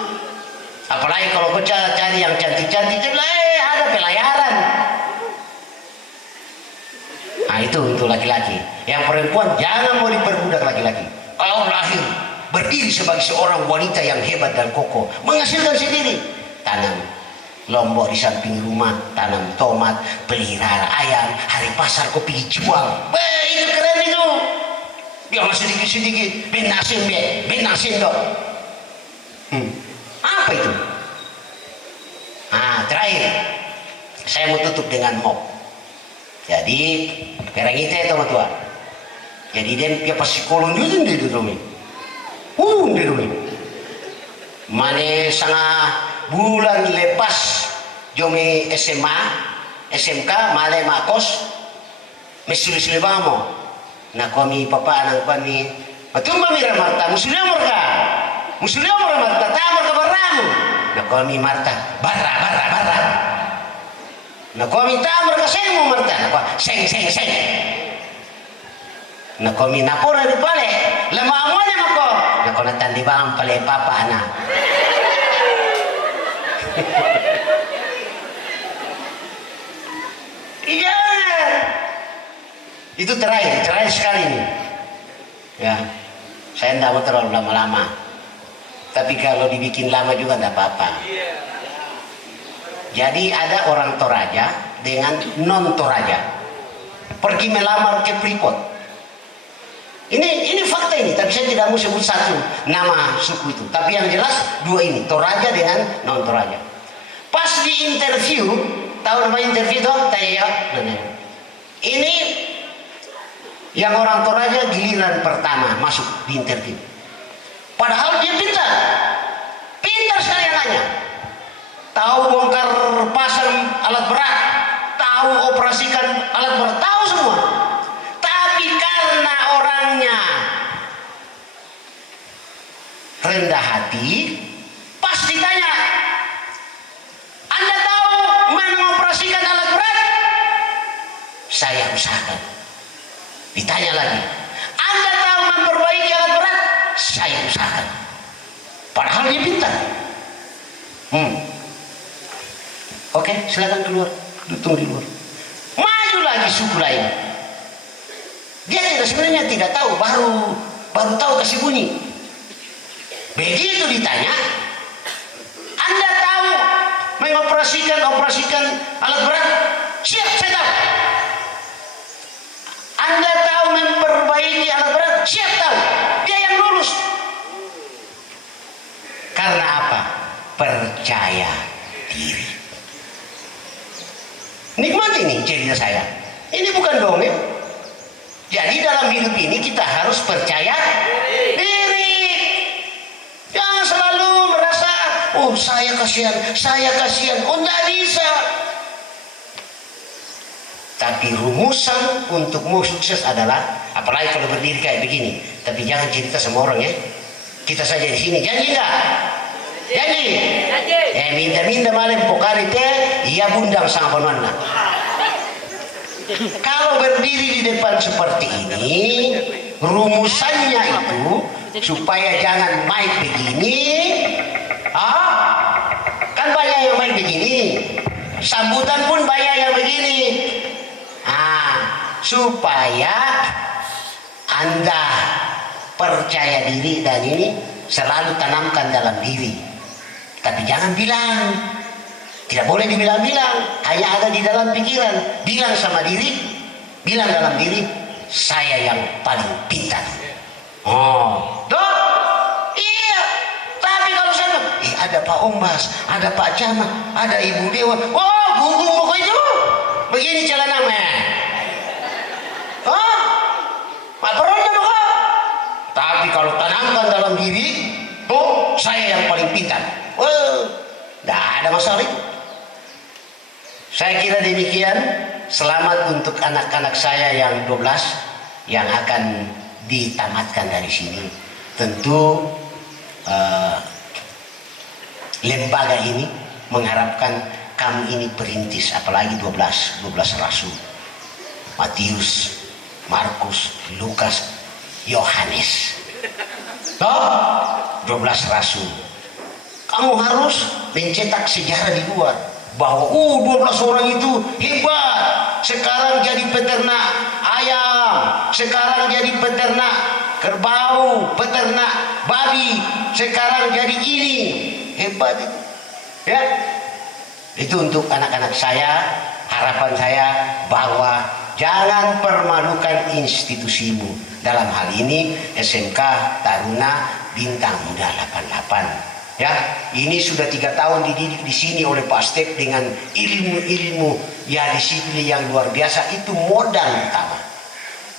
Apalagi kalau kau cari yang cantik-cantik, ada pelayaran. Nah itu untuk laki-laki. Yang perempuan jangan mau diperbudak laki-laki. Kalau lahir berdiri sebagai seorang wanita yang hebat dan kokoh, menghasilkan sendiri. Tanam lombok di samping rumah, tanam tomat, pelihara ayam, hari pasar kau pergi jual. Itu keren itu. Jangan sedikit-sedikit, benasin dok. Apa itu? Terakhir, saya mau tutup dengan mop. Jadi, perang itu ya teman-teman. Jadi dia pasti kolon juga di rumah. Di rumah. Mana sangat bulan lepas jomi SMA, SMK, male makos, mesuli-suli bamo. Nah kami papa anak kami, betul Mira Marta, musulia mereka Marta, tamar ke baramu. Nah kami Marta, bara. Nah kami tamar ke seng Marta, nah seng. Nah kami napora di pale, lama amuannya mako. Nah kau natan di bang pale papa anak. Iya. Itu terakhir sekali ini. Ya, saya tidak mau terlalu lama-lama. Tapi kalau dibikin lama juga tidak apa-apa. Jadi ada orang Toraja dengan non Toraja pergi melamar ke Freeport. Ini fakta ini, tapi saya tidak mau sebut satu nama suku itu. Tapi yang jelas dua ini, Toraja dengan non Toraja. Pas di interview, tahu nama interview itu? Ini yang orang Toraja giliran pertama masuk di interview. Padahal dia pintar sekali anaknya. Tahu bongkar pasang alat berat, tahu operasikan alat berat, tahu semua. Tapi karena orangnya rendah hati, pas ditanya, Anda tahu mengoperasikan alat berat? Saya usahakan. Ditanya lagi, Anda tahu memperbaiki alat berat? Saya usahakan. Padahal dia pintar. Oke, silakan keluar. Tunggu di luar. Maju lagi suku lain. Dia sebenarnya tidak tahu, baru tahu kasih bunyi. Begitu ditanya, Anda tahu mengoperasikan alat berat? Siap, saya tahu. Anda tahu memperbaiki alat berat? Siap, tahu. Dia yang lulus. Karena apa? Percaya diri. ini cerita saya. Ini bukan dongeng. Jadi dalam hidup ini kita harus percaya diri. Jangan selalu merasa, oh saya kasihan. Oh nggak bisa. Tapi rumusan untuk mau sukses adalah, apalagi kalau berdiri kayak begini. Tapi jangan cerita sama orang ya. Kita saja di sini, janji nggak? Janji. Minta malam pokari teh, iya bundang sama penuanna. Kalau berdiri di depan seperti ini, rumusannya itu supaya jangan main begini. Kan banyak yang main begini. Sambutan pun banyak yang begini. Supaya Anda percaya diri dan ini selalu tanamkan dalam diri. Tapi jangan bilang. Tidak boleh dibilang-bilang, hanya ada di dalam pikiran. Bilang sama diri, bilang dalam diri, saya yang paling pintar. Toh? Iya. Tapi kalau saya, ada Pak Ombas, ada Pak Camat, ada Ibu Dewan. Gunggung pokok itu. Begini celananya. Peronda pokok. Tapi kalau tanamkan dalam diri, saya yang paling pintar. Tidak ada masalah itu. Saya kira demikian. Selamat untuk anak-anak saya yang 12 yang akan ditamatkan dari sini. Tentu lembaga ini mengharapkan kami ini perintis, apalagi 12 rasul. Matius, Markus, Lukas, Yohanes. 12 rasul. Kamu harus mencetak sejarah di luar bahwa 12 orang itu hebat. Sekarang jadi peternak ayam, sekarang jadi peternak kerbau, peternak babi, sekarang jadi ini. Hebat itu. Ya. Itu untuk anak-anak saya. Harapan saya bahwa jangan permalukan institusimu. Dalam hal ini SMK Taruna Bintang Muda 88. Ya, ini sudah 3 tahun dididik di sini oleh Pak Step dengan ilmu-ilmu ya disiplin yang luar biasa. Itu modal utama.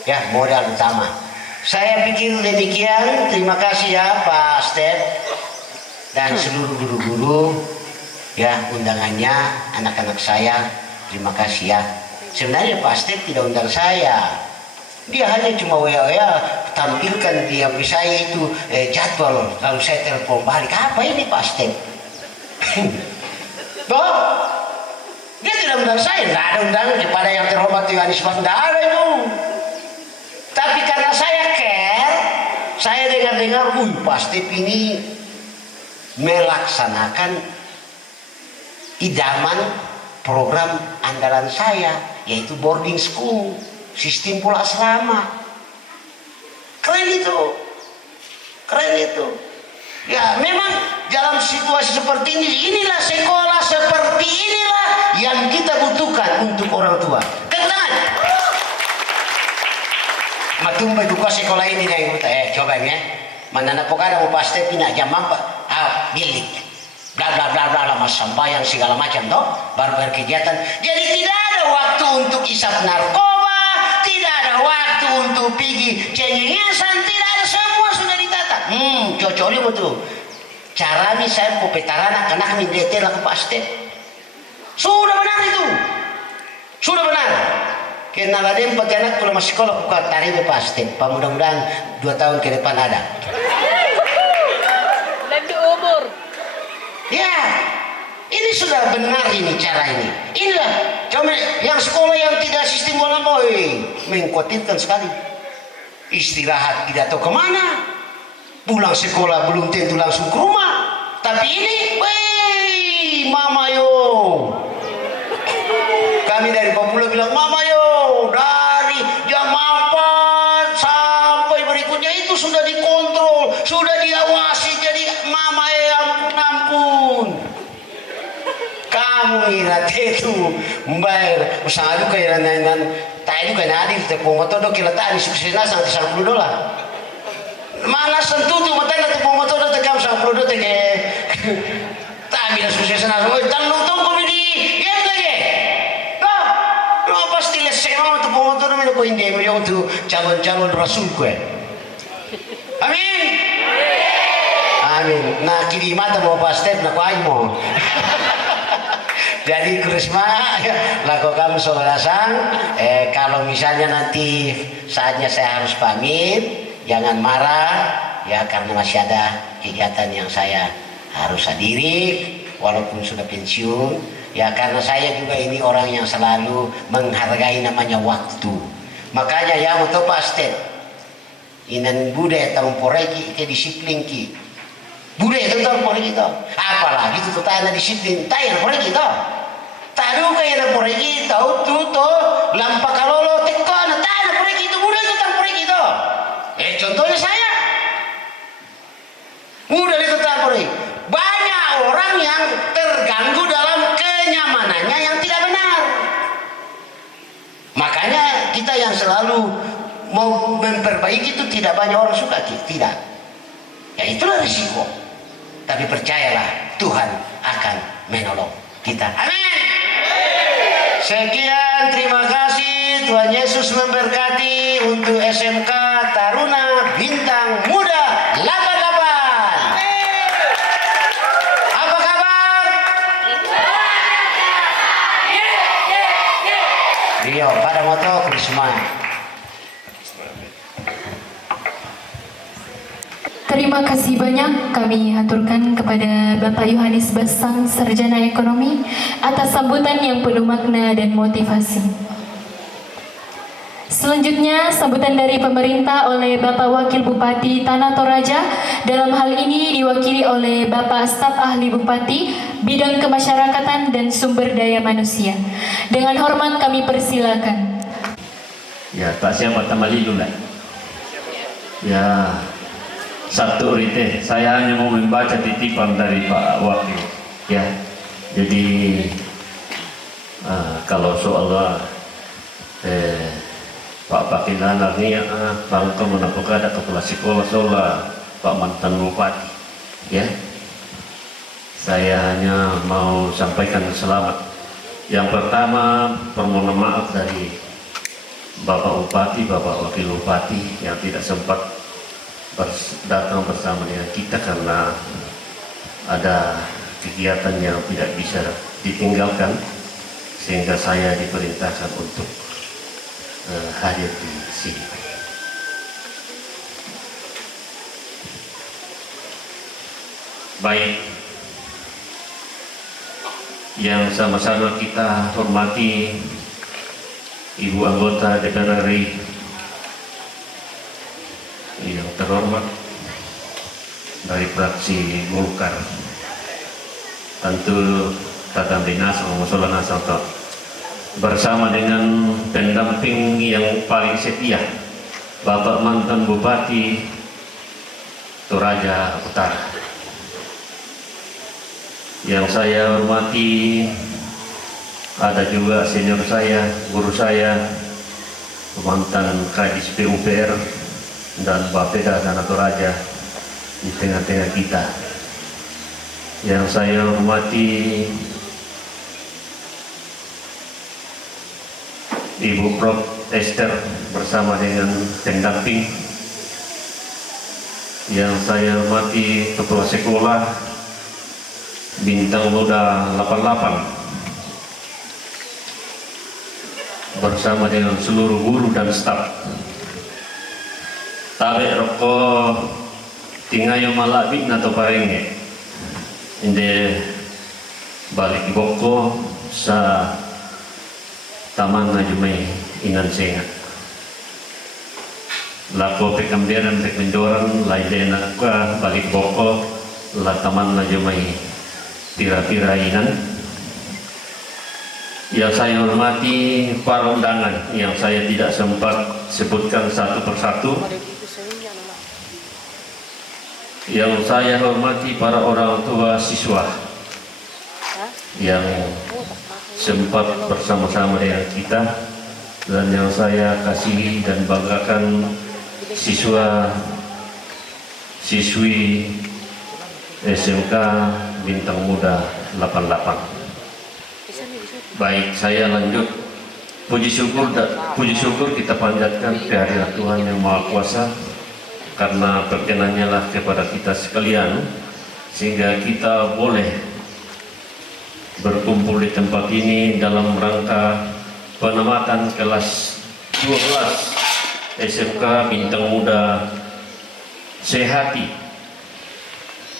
Ya, modal utama. Saya pikir demikian. Terima kasih ya Pak Step dan seluruh guru-guru ya undangannya, anak-anak saya. Terima kasih ya. Sebenarnya Pak Step tidak undang saya. Dia hanya cuma WA tampilkan di HP saya itu jadwal, lalu saya telepon balik. Apa ini Pak Step? Dia tidak undang saya, tidak ada undangan kepada yang terhormat Yohanes Mas, tidak ada itu. Tapi karena saya care, saya dengar-dengar, Pak Step ini melaksanakan idaman program andalan saya, yaitu boarding school. Sistem pula asrama. Keren itu. Ya memang dalam situasi seperti ini, inilah sekolah seperti inilah yang kita butuhkan untuk orang tua. Tangan. Matumba duka sekolah ini na ibu coba ya. Mana na pokada mo paste pina jamam bilik. Bla bla bla bla mas sembahyang segala macam toh, baru berkegiatan. Jadi tidak ada waktu untuk isap narkoba. Tidak ada waktu untuk pergi cengengesan, tidak ada, semua sudah ditata. Cocoknya betul. Caranya saya popetaran anak mindete lah ke Pak Step. Sudah benar itu. Sudah benar. Kena ada 4 anak kalau masih sekolah buka tarik Pak Step. Mudah-mudahan 2 tahun ke depan ada. Lebih umur. Ya. Ini sudah benar ini cara ini. Inilah cuma yang sekolah yang tidak sistem bola boy mengkhawatirkan sekali. Istirahat tidak tahu kemana. Pulang sekolah belum tentu langsung ke rumah. Tapi ini, mama yo. Kami dari Papua bilang mama yo dari jam 4 sampai berikutnya itu sudah dikontrol, sudah diawasi. Jadi mama ya ampun. Kamu ingat itu membayar usaha juga ya dan tahu juga nadil tepung motor do kila tadi suksesnya $10. Mana sentuh tu mata na tepung motor do tekam $10 teke. Tadi suksesnya oh tanung tong komedi game lagi. motor namanya ko hindi mo yung tu calon-calon rasul ko eh. Amin. Amin. Nah kiri mata mau pastor nak kuai mo. Jadi Krisma lakukan solasan. Kalau misalnya nanti saatnya saya harus pamit, jangan marah ya karena masih ada kegiatan yang saya harus hadiri walaupun sudah pensiun. Ya karena saya juga ini orang yang selalu menghargai namanya waktu. Makanya ya mau pastor. Inan budaya tahun poreki ke disiplin ki. Budaya tentang poreki to. Apalagi itu tanya disiplin, tanya poreki to. Taruh kayak poreki tahu tuh lampa kalolo teko na tanya poreki itu budaya tentang poreki to. Contohnya saya. Mudah itu tentang poreki. Banyak orang yang terganggu dalam kenyamanannya yang tidak benar. Makanya kita yang selalu mau memperbaiki itu tidak banyak orang suka, tidak. Ya itulah risiko. Tapi percayalah Tuhan akan menolong kita. Amin. Sekian, terima kasih. Tuhan Yesus memberkati untuk SMK Taruna Bintang Muda 88. Apa kabar? Rio, pada moto Krisma. Terima kasih banyak kami haturkan kepada Bapak Yohanes Basang, Sarjana Ekonomi, atas sambutan yang penuh makna dan motivasi. Selanjutnya, sambutan dari pemerintah oleh Bapak Wakil Bupati Tanah Toraja, dalam hal ini diwakili oleh Bapak Staf Ahli Bupati, Bidang Kemasyarakatan dan Sumber Daya Manusia. Dengan hormat kami persilakan. Ya, Pak siapa tamalilu lah. Ya, satu rite. Saya hanya mau membaca titipan dari Pak Wakil. Ya, jadi kalau soal Pak Pakinan ini bangka menampung ada kepala sekolah soal Pak mantan bupati. Ya, saya hanya mau sampaikan selamat. Yang pertama, permohonan maaf dari Bapak Bupati, Bapak Wakil Bupati yang tidak sempat datang bersama dengan kita karena ada kegiatan yang tidak bisa ditinggalkan, sehingga saya diperintahkan untuk hadir di sini. Baik, yang sama-sama kita hormati Ibu anggota DPR RI yang terhormat dari fraksi Golkar, tentu Tatang Dinas Musola Nasional bersama dengan pendamping yang paling setia, Bapak mantan Bupati Toraja Utara. Yang saya hormati, ada juga senior saya, guru saya, mantan Kadis PUPR dan Bapeda Tanah Toraja di tengah-tengah kita. Yang saya hormati Ibu Prof. Esther bersama dengan pendamping. Yang saya hormati Kepala Sekolah Bintang Muda 88 bersama dengan seluruh guru dan staf. Tabe roko tingayo malabit na to parenge inde balik boko sa taman na jumay inan senga lako pekamdiran pekmendoran laide na ka balik boko la taman na jumay pira-pira inan. Yang saya hormati para undangan yang saya tidak sempat sebutkan satu persatu. Yang saya hormati para orang tua siswa yang sempat bersama-sama dengan kita, dan yang saya kasihi dan banggakan siswa siswi SMK Bintang Muda 88. Baik, saya lanjut puji syukur kita panjatkan kehadirat Tuhan yang Maha Kuasa, karena perkenannya lah kepada kita sekalian sehingga kita boleh berkumpul di tempat ini dalam rangka penamatan kelas 12 SMK Bintang Muda Sehati.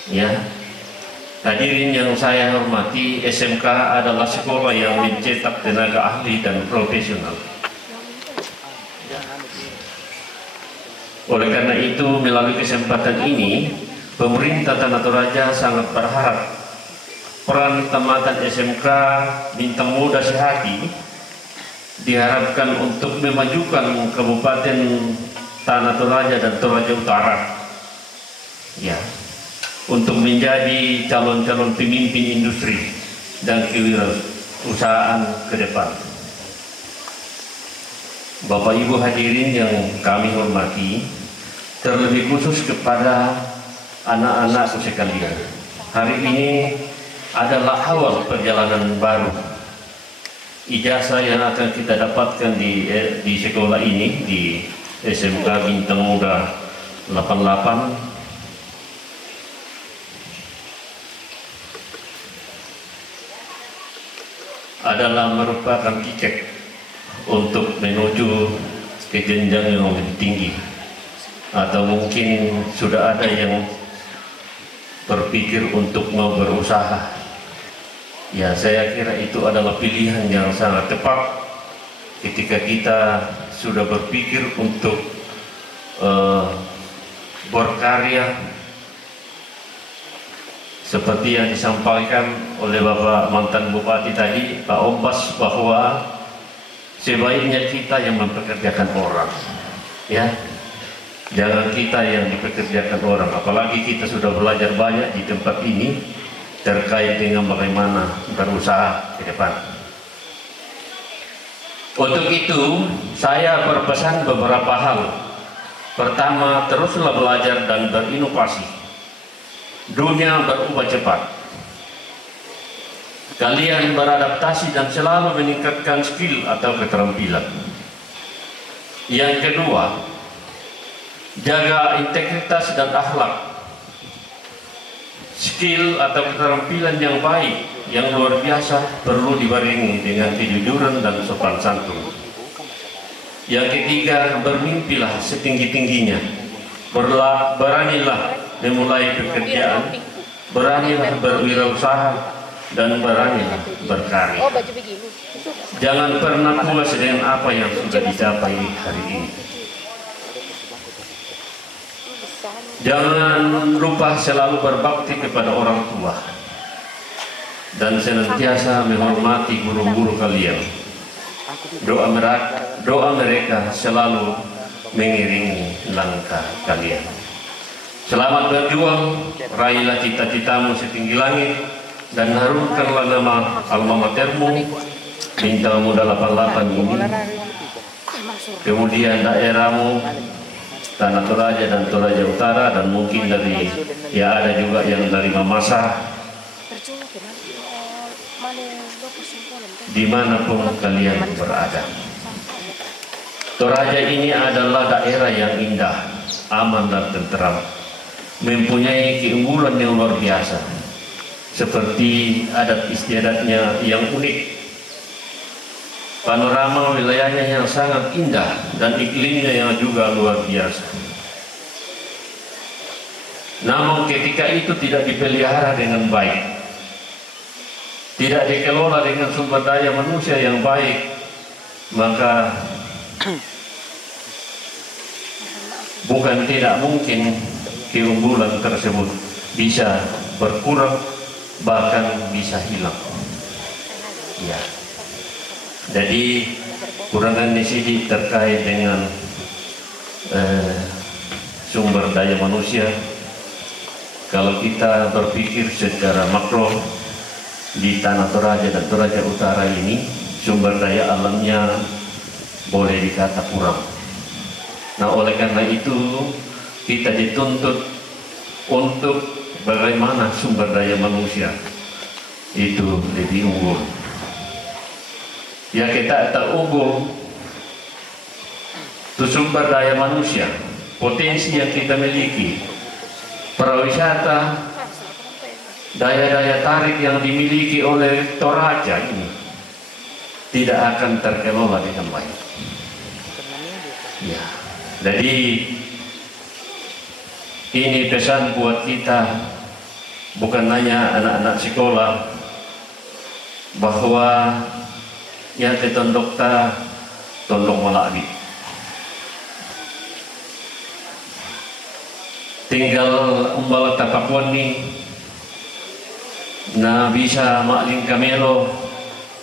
Ya, hadirin yang saya hormati, SMK adalah sekolah yang mencetak tenaga ahli dan profesional. Oleh karena itu, melalui kesempatan ini, pemerintah Tanah Toraja sangat berharap peran tamatan SMK Bintang Muda Sehati diharapkan untuk memajukan Kabupaten Tanah Toraja dan Toraja Utara, ya, untuk menjadi calon-calon pemimpin industri dan kewirausahaan ke depan. Bapak Ibu hadirin yang kami hormati, terlebih khusus kepada anak-anakku sekalian, hari ini adalah awal perjalanan baru. Ijazah yang akan kita dapatkan di sekolah ini, di SMK Bintang Muda 88, adalah merupakan tiket untuk menuju ke jenjang yang lebih tinggi, atau mungkin sudah ada yang berpikir untuk mau berusaha. Ya, saya kira itu adalah pilihan yang sangat tepat ketika kita sudah berpikir untuk berkarya seperti yang disampaikan oleh Bapak mantan Bupati tadi, Pak Ombas, bahwa sebaiknya kita yang mempekerjakan orang, ya, jangan kita yang dipekerjakan orang. Apalagi kita sudah belajar banyak di tempat ini terkait dengan bagaimana berusaha ke depan. Untuk itu, saya berpesan beberapa hal. Pertama, teruslah belajar dan berinovasi. Dunia berubah cepat. Kalian beradaptasi dan selalu meningkatkan skill atau keterampilan. Yang kedua, jaga integritas dan akhlak. Skill atau keterampilan yang baik, yang luar biasa, perlu dibarengi dengan kejujuran dan sopan santun. Yang ketiga, bermimpilah setinggi-tingginya. Beranilah memulai pekerjaan, beranilah berwirausaha, dan beranilah berkarya. Jangan pernah puas dengan apa yang sudah dicapai hari ini. Jangan lupa selalu berbakti kepada orang tua dan senantiasa menghormati guru-guru kalian. Doa mereka selalu mengiringi langkah kalian. Selamat berjuang, raihlah cita-citamu setinggi langit, dan harumkanlah nama alma matermu Bintang Muda 88 ini, kemudian daerahmu Tanah Toraja dan Toraja Utara, dan mungkin dari, ya ada juga yang dari Mamasa, dimanapun kalian berada. Toraja ini adalah daerah yang indah, aman dan tenteram, mempunyai keunggulan yang luar biasa, seperti adat istiadatnya yang unik, panorama wilayahnya yang sangat indah, dan iklimnya yang juga luar biasa. Namun ketika itu tidak dipelihara dengan baik, tidak dikelola dengan sumber daya manusia yang baik, maka bukan tidak mungkin keunggulan tersebut bisa berkurang, bahkan bisa hilang. Ya. Jadi kurangan di sini terkait dengan sumber daya manusia. Kalau kita berpikir secara makro, di Tanah Toraja dan Toraja Utara ini sumber daya alamnya boleh dikata kurang. Nah, oleh karena itu kita dituntut untuk bagaimana sumber daya manusia itu lebih unggul. ya kita terugur itu sumber daya manusia, potensi yang kita miliki, pariwisata, daya-daya tarik yang dimiliki oleh Toraja ini tidak akan terkelola dengan baik. Ya, jadi ini pesan buat kita, bukan hanya anak-anak sekolah, bahwa ya tetondok ta tondok malabi. Tinggal umbal tapakuan ni na bisa makling kamelo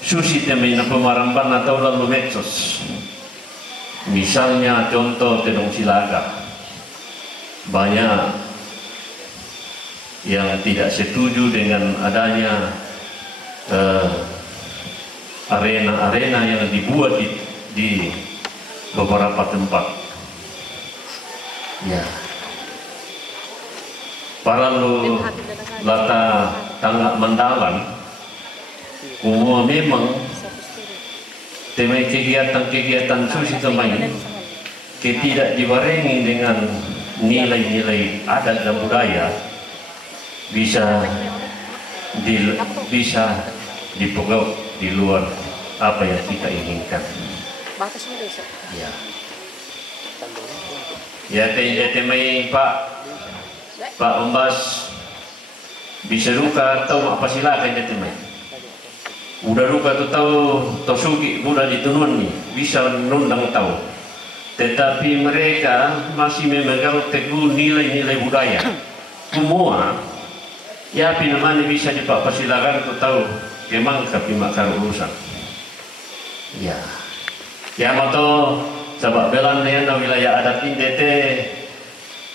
susi temen na pemaramban atau lalu medsos. Misalnya contoh Tenong Silaga, banyak yang tidak setuju dengan adanya arena-arena yang dibuat di beberapa tempat. Ya, para lo lata tanggap mendalam, umum memang temai kegiatan-kegiatan susi temai tidak dibarengi dengan nilai-nilai adat dan budaya bisa dipegau di luar apa yang kita inginkan. Ya, ya temai Pak Ombas bisa ruka atau apa silakan dia temai. Udah ruka tu tahu tosuki udah ditunun nih bisa nundang tahu. Tetapi mereka masih memegang teguh nilai-nilai budaya. Semua ya namanya bisa dipersilakan tu tahu memang tapi makar urusan. Ya, ya moto sebab belan na wilayah adat ini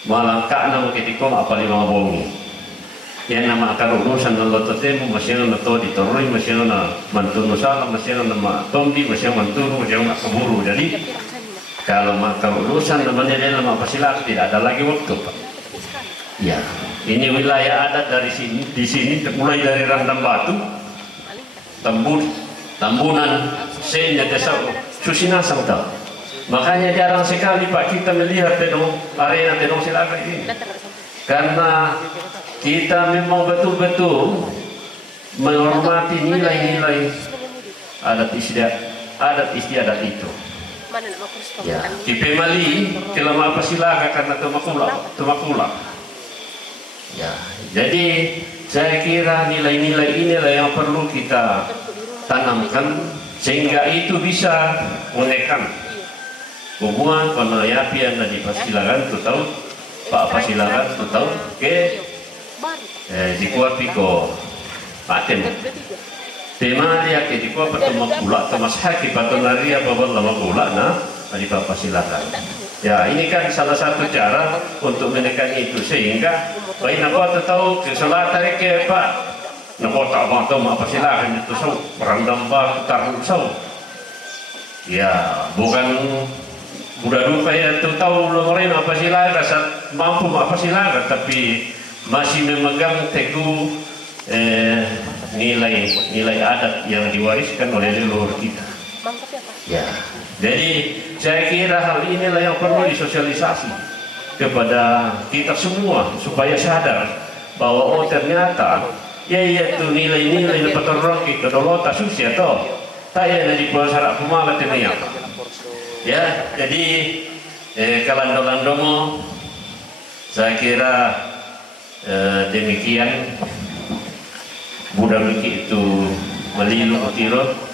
malangka na ketiko apa lima bongi. Yan nama akar urusan ng lotote mo masih na to ditoroy masih na mantuno sala masih na matomdi masih mantuno masih na kaburu. Jadi kalau makar urusan namanya dia nama pasilak tidak ada lagi waktu, Pak. Ya, ini wilayah adat dari sini di sini mulai dari Randam Batu, Tambunan, Senya, Desa Susinasang tahu. Makanya jarang sekali Pak kita melihat arena Tenong Silaga ini. Karena kita memang betul-betul menghormati nilai-nilai adat istiadat itu. Ya, kipe mali kelama apa silaga karena tumakula. Ya, jadi saya kira nilai-nilai inilah yang perlu kita tanamkan sehingga itu bisa menekan hubungan penayapian dan dipasilagan tu tahu Pak pasilagan tu tahu ke dikuat piko paten tema dia ke dikuat pertama pula temas haki patonari apa lama pula nah di Pak pasilagan. Ya ini kan salah satu cara untuk menekan itu sehingga baik apa tu tahu ke selatan ke Pak nak tak mau tahu apa silakan itu so Randam Batu taruh so. Ya bukan udah duka ya tuh tahu loreng apa silaga mampu apa silaga tapi masih memegang teguh nilai adat yang diwariskan oleh leluhur kita. Ya, jadi saya kira hal inilah yang perlu disosialisasi kepada kita semua supaya sadar bahwa oh ternyata ya itu nilai-nilai petorong kita dolota susi atau tak ya di puasa pemala tenaya. Ya, jadi kalando-landomo saya kira demikian budamiki itu melilu utiro.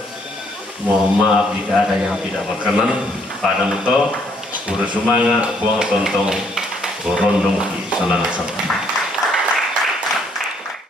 Mohon maaf jika ada yang tidak berkenan pada muto urus semangat buang tontong rondong di sana.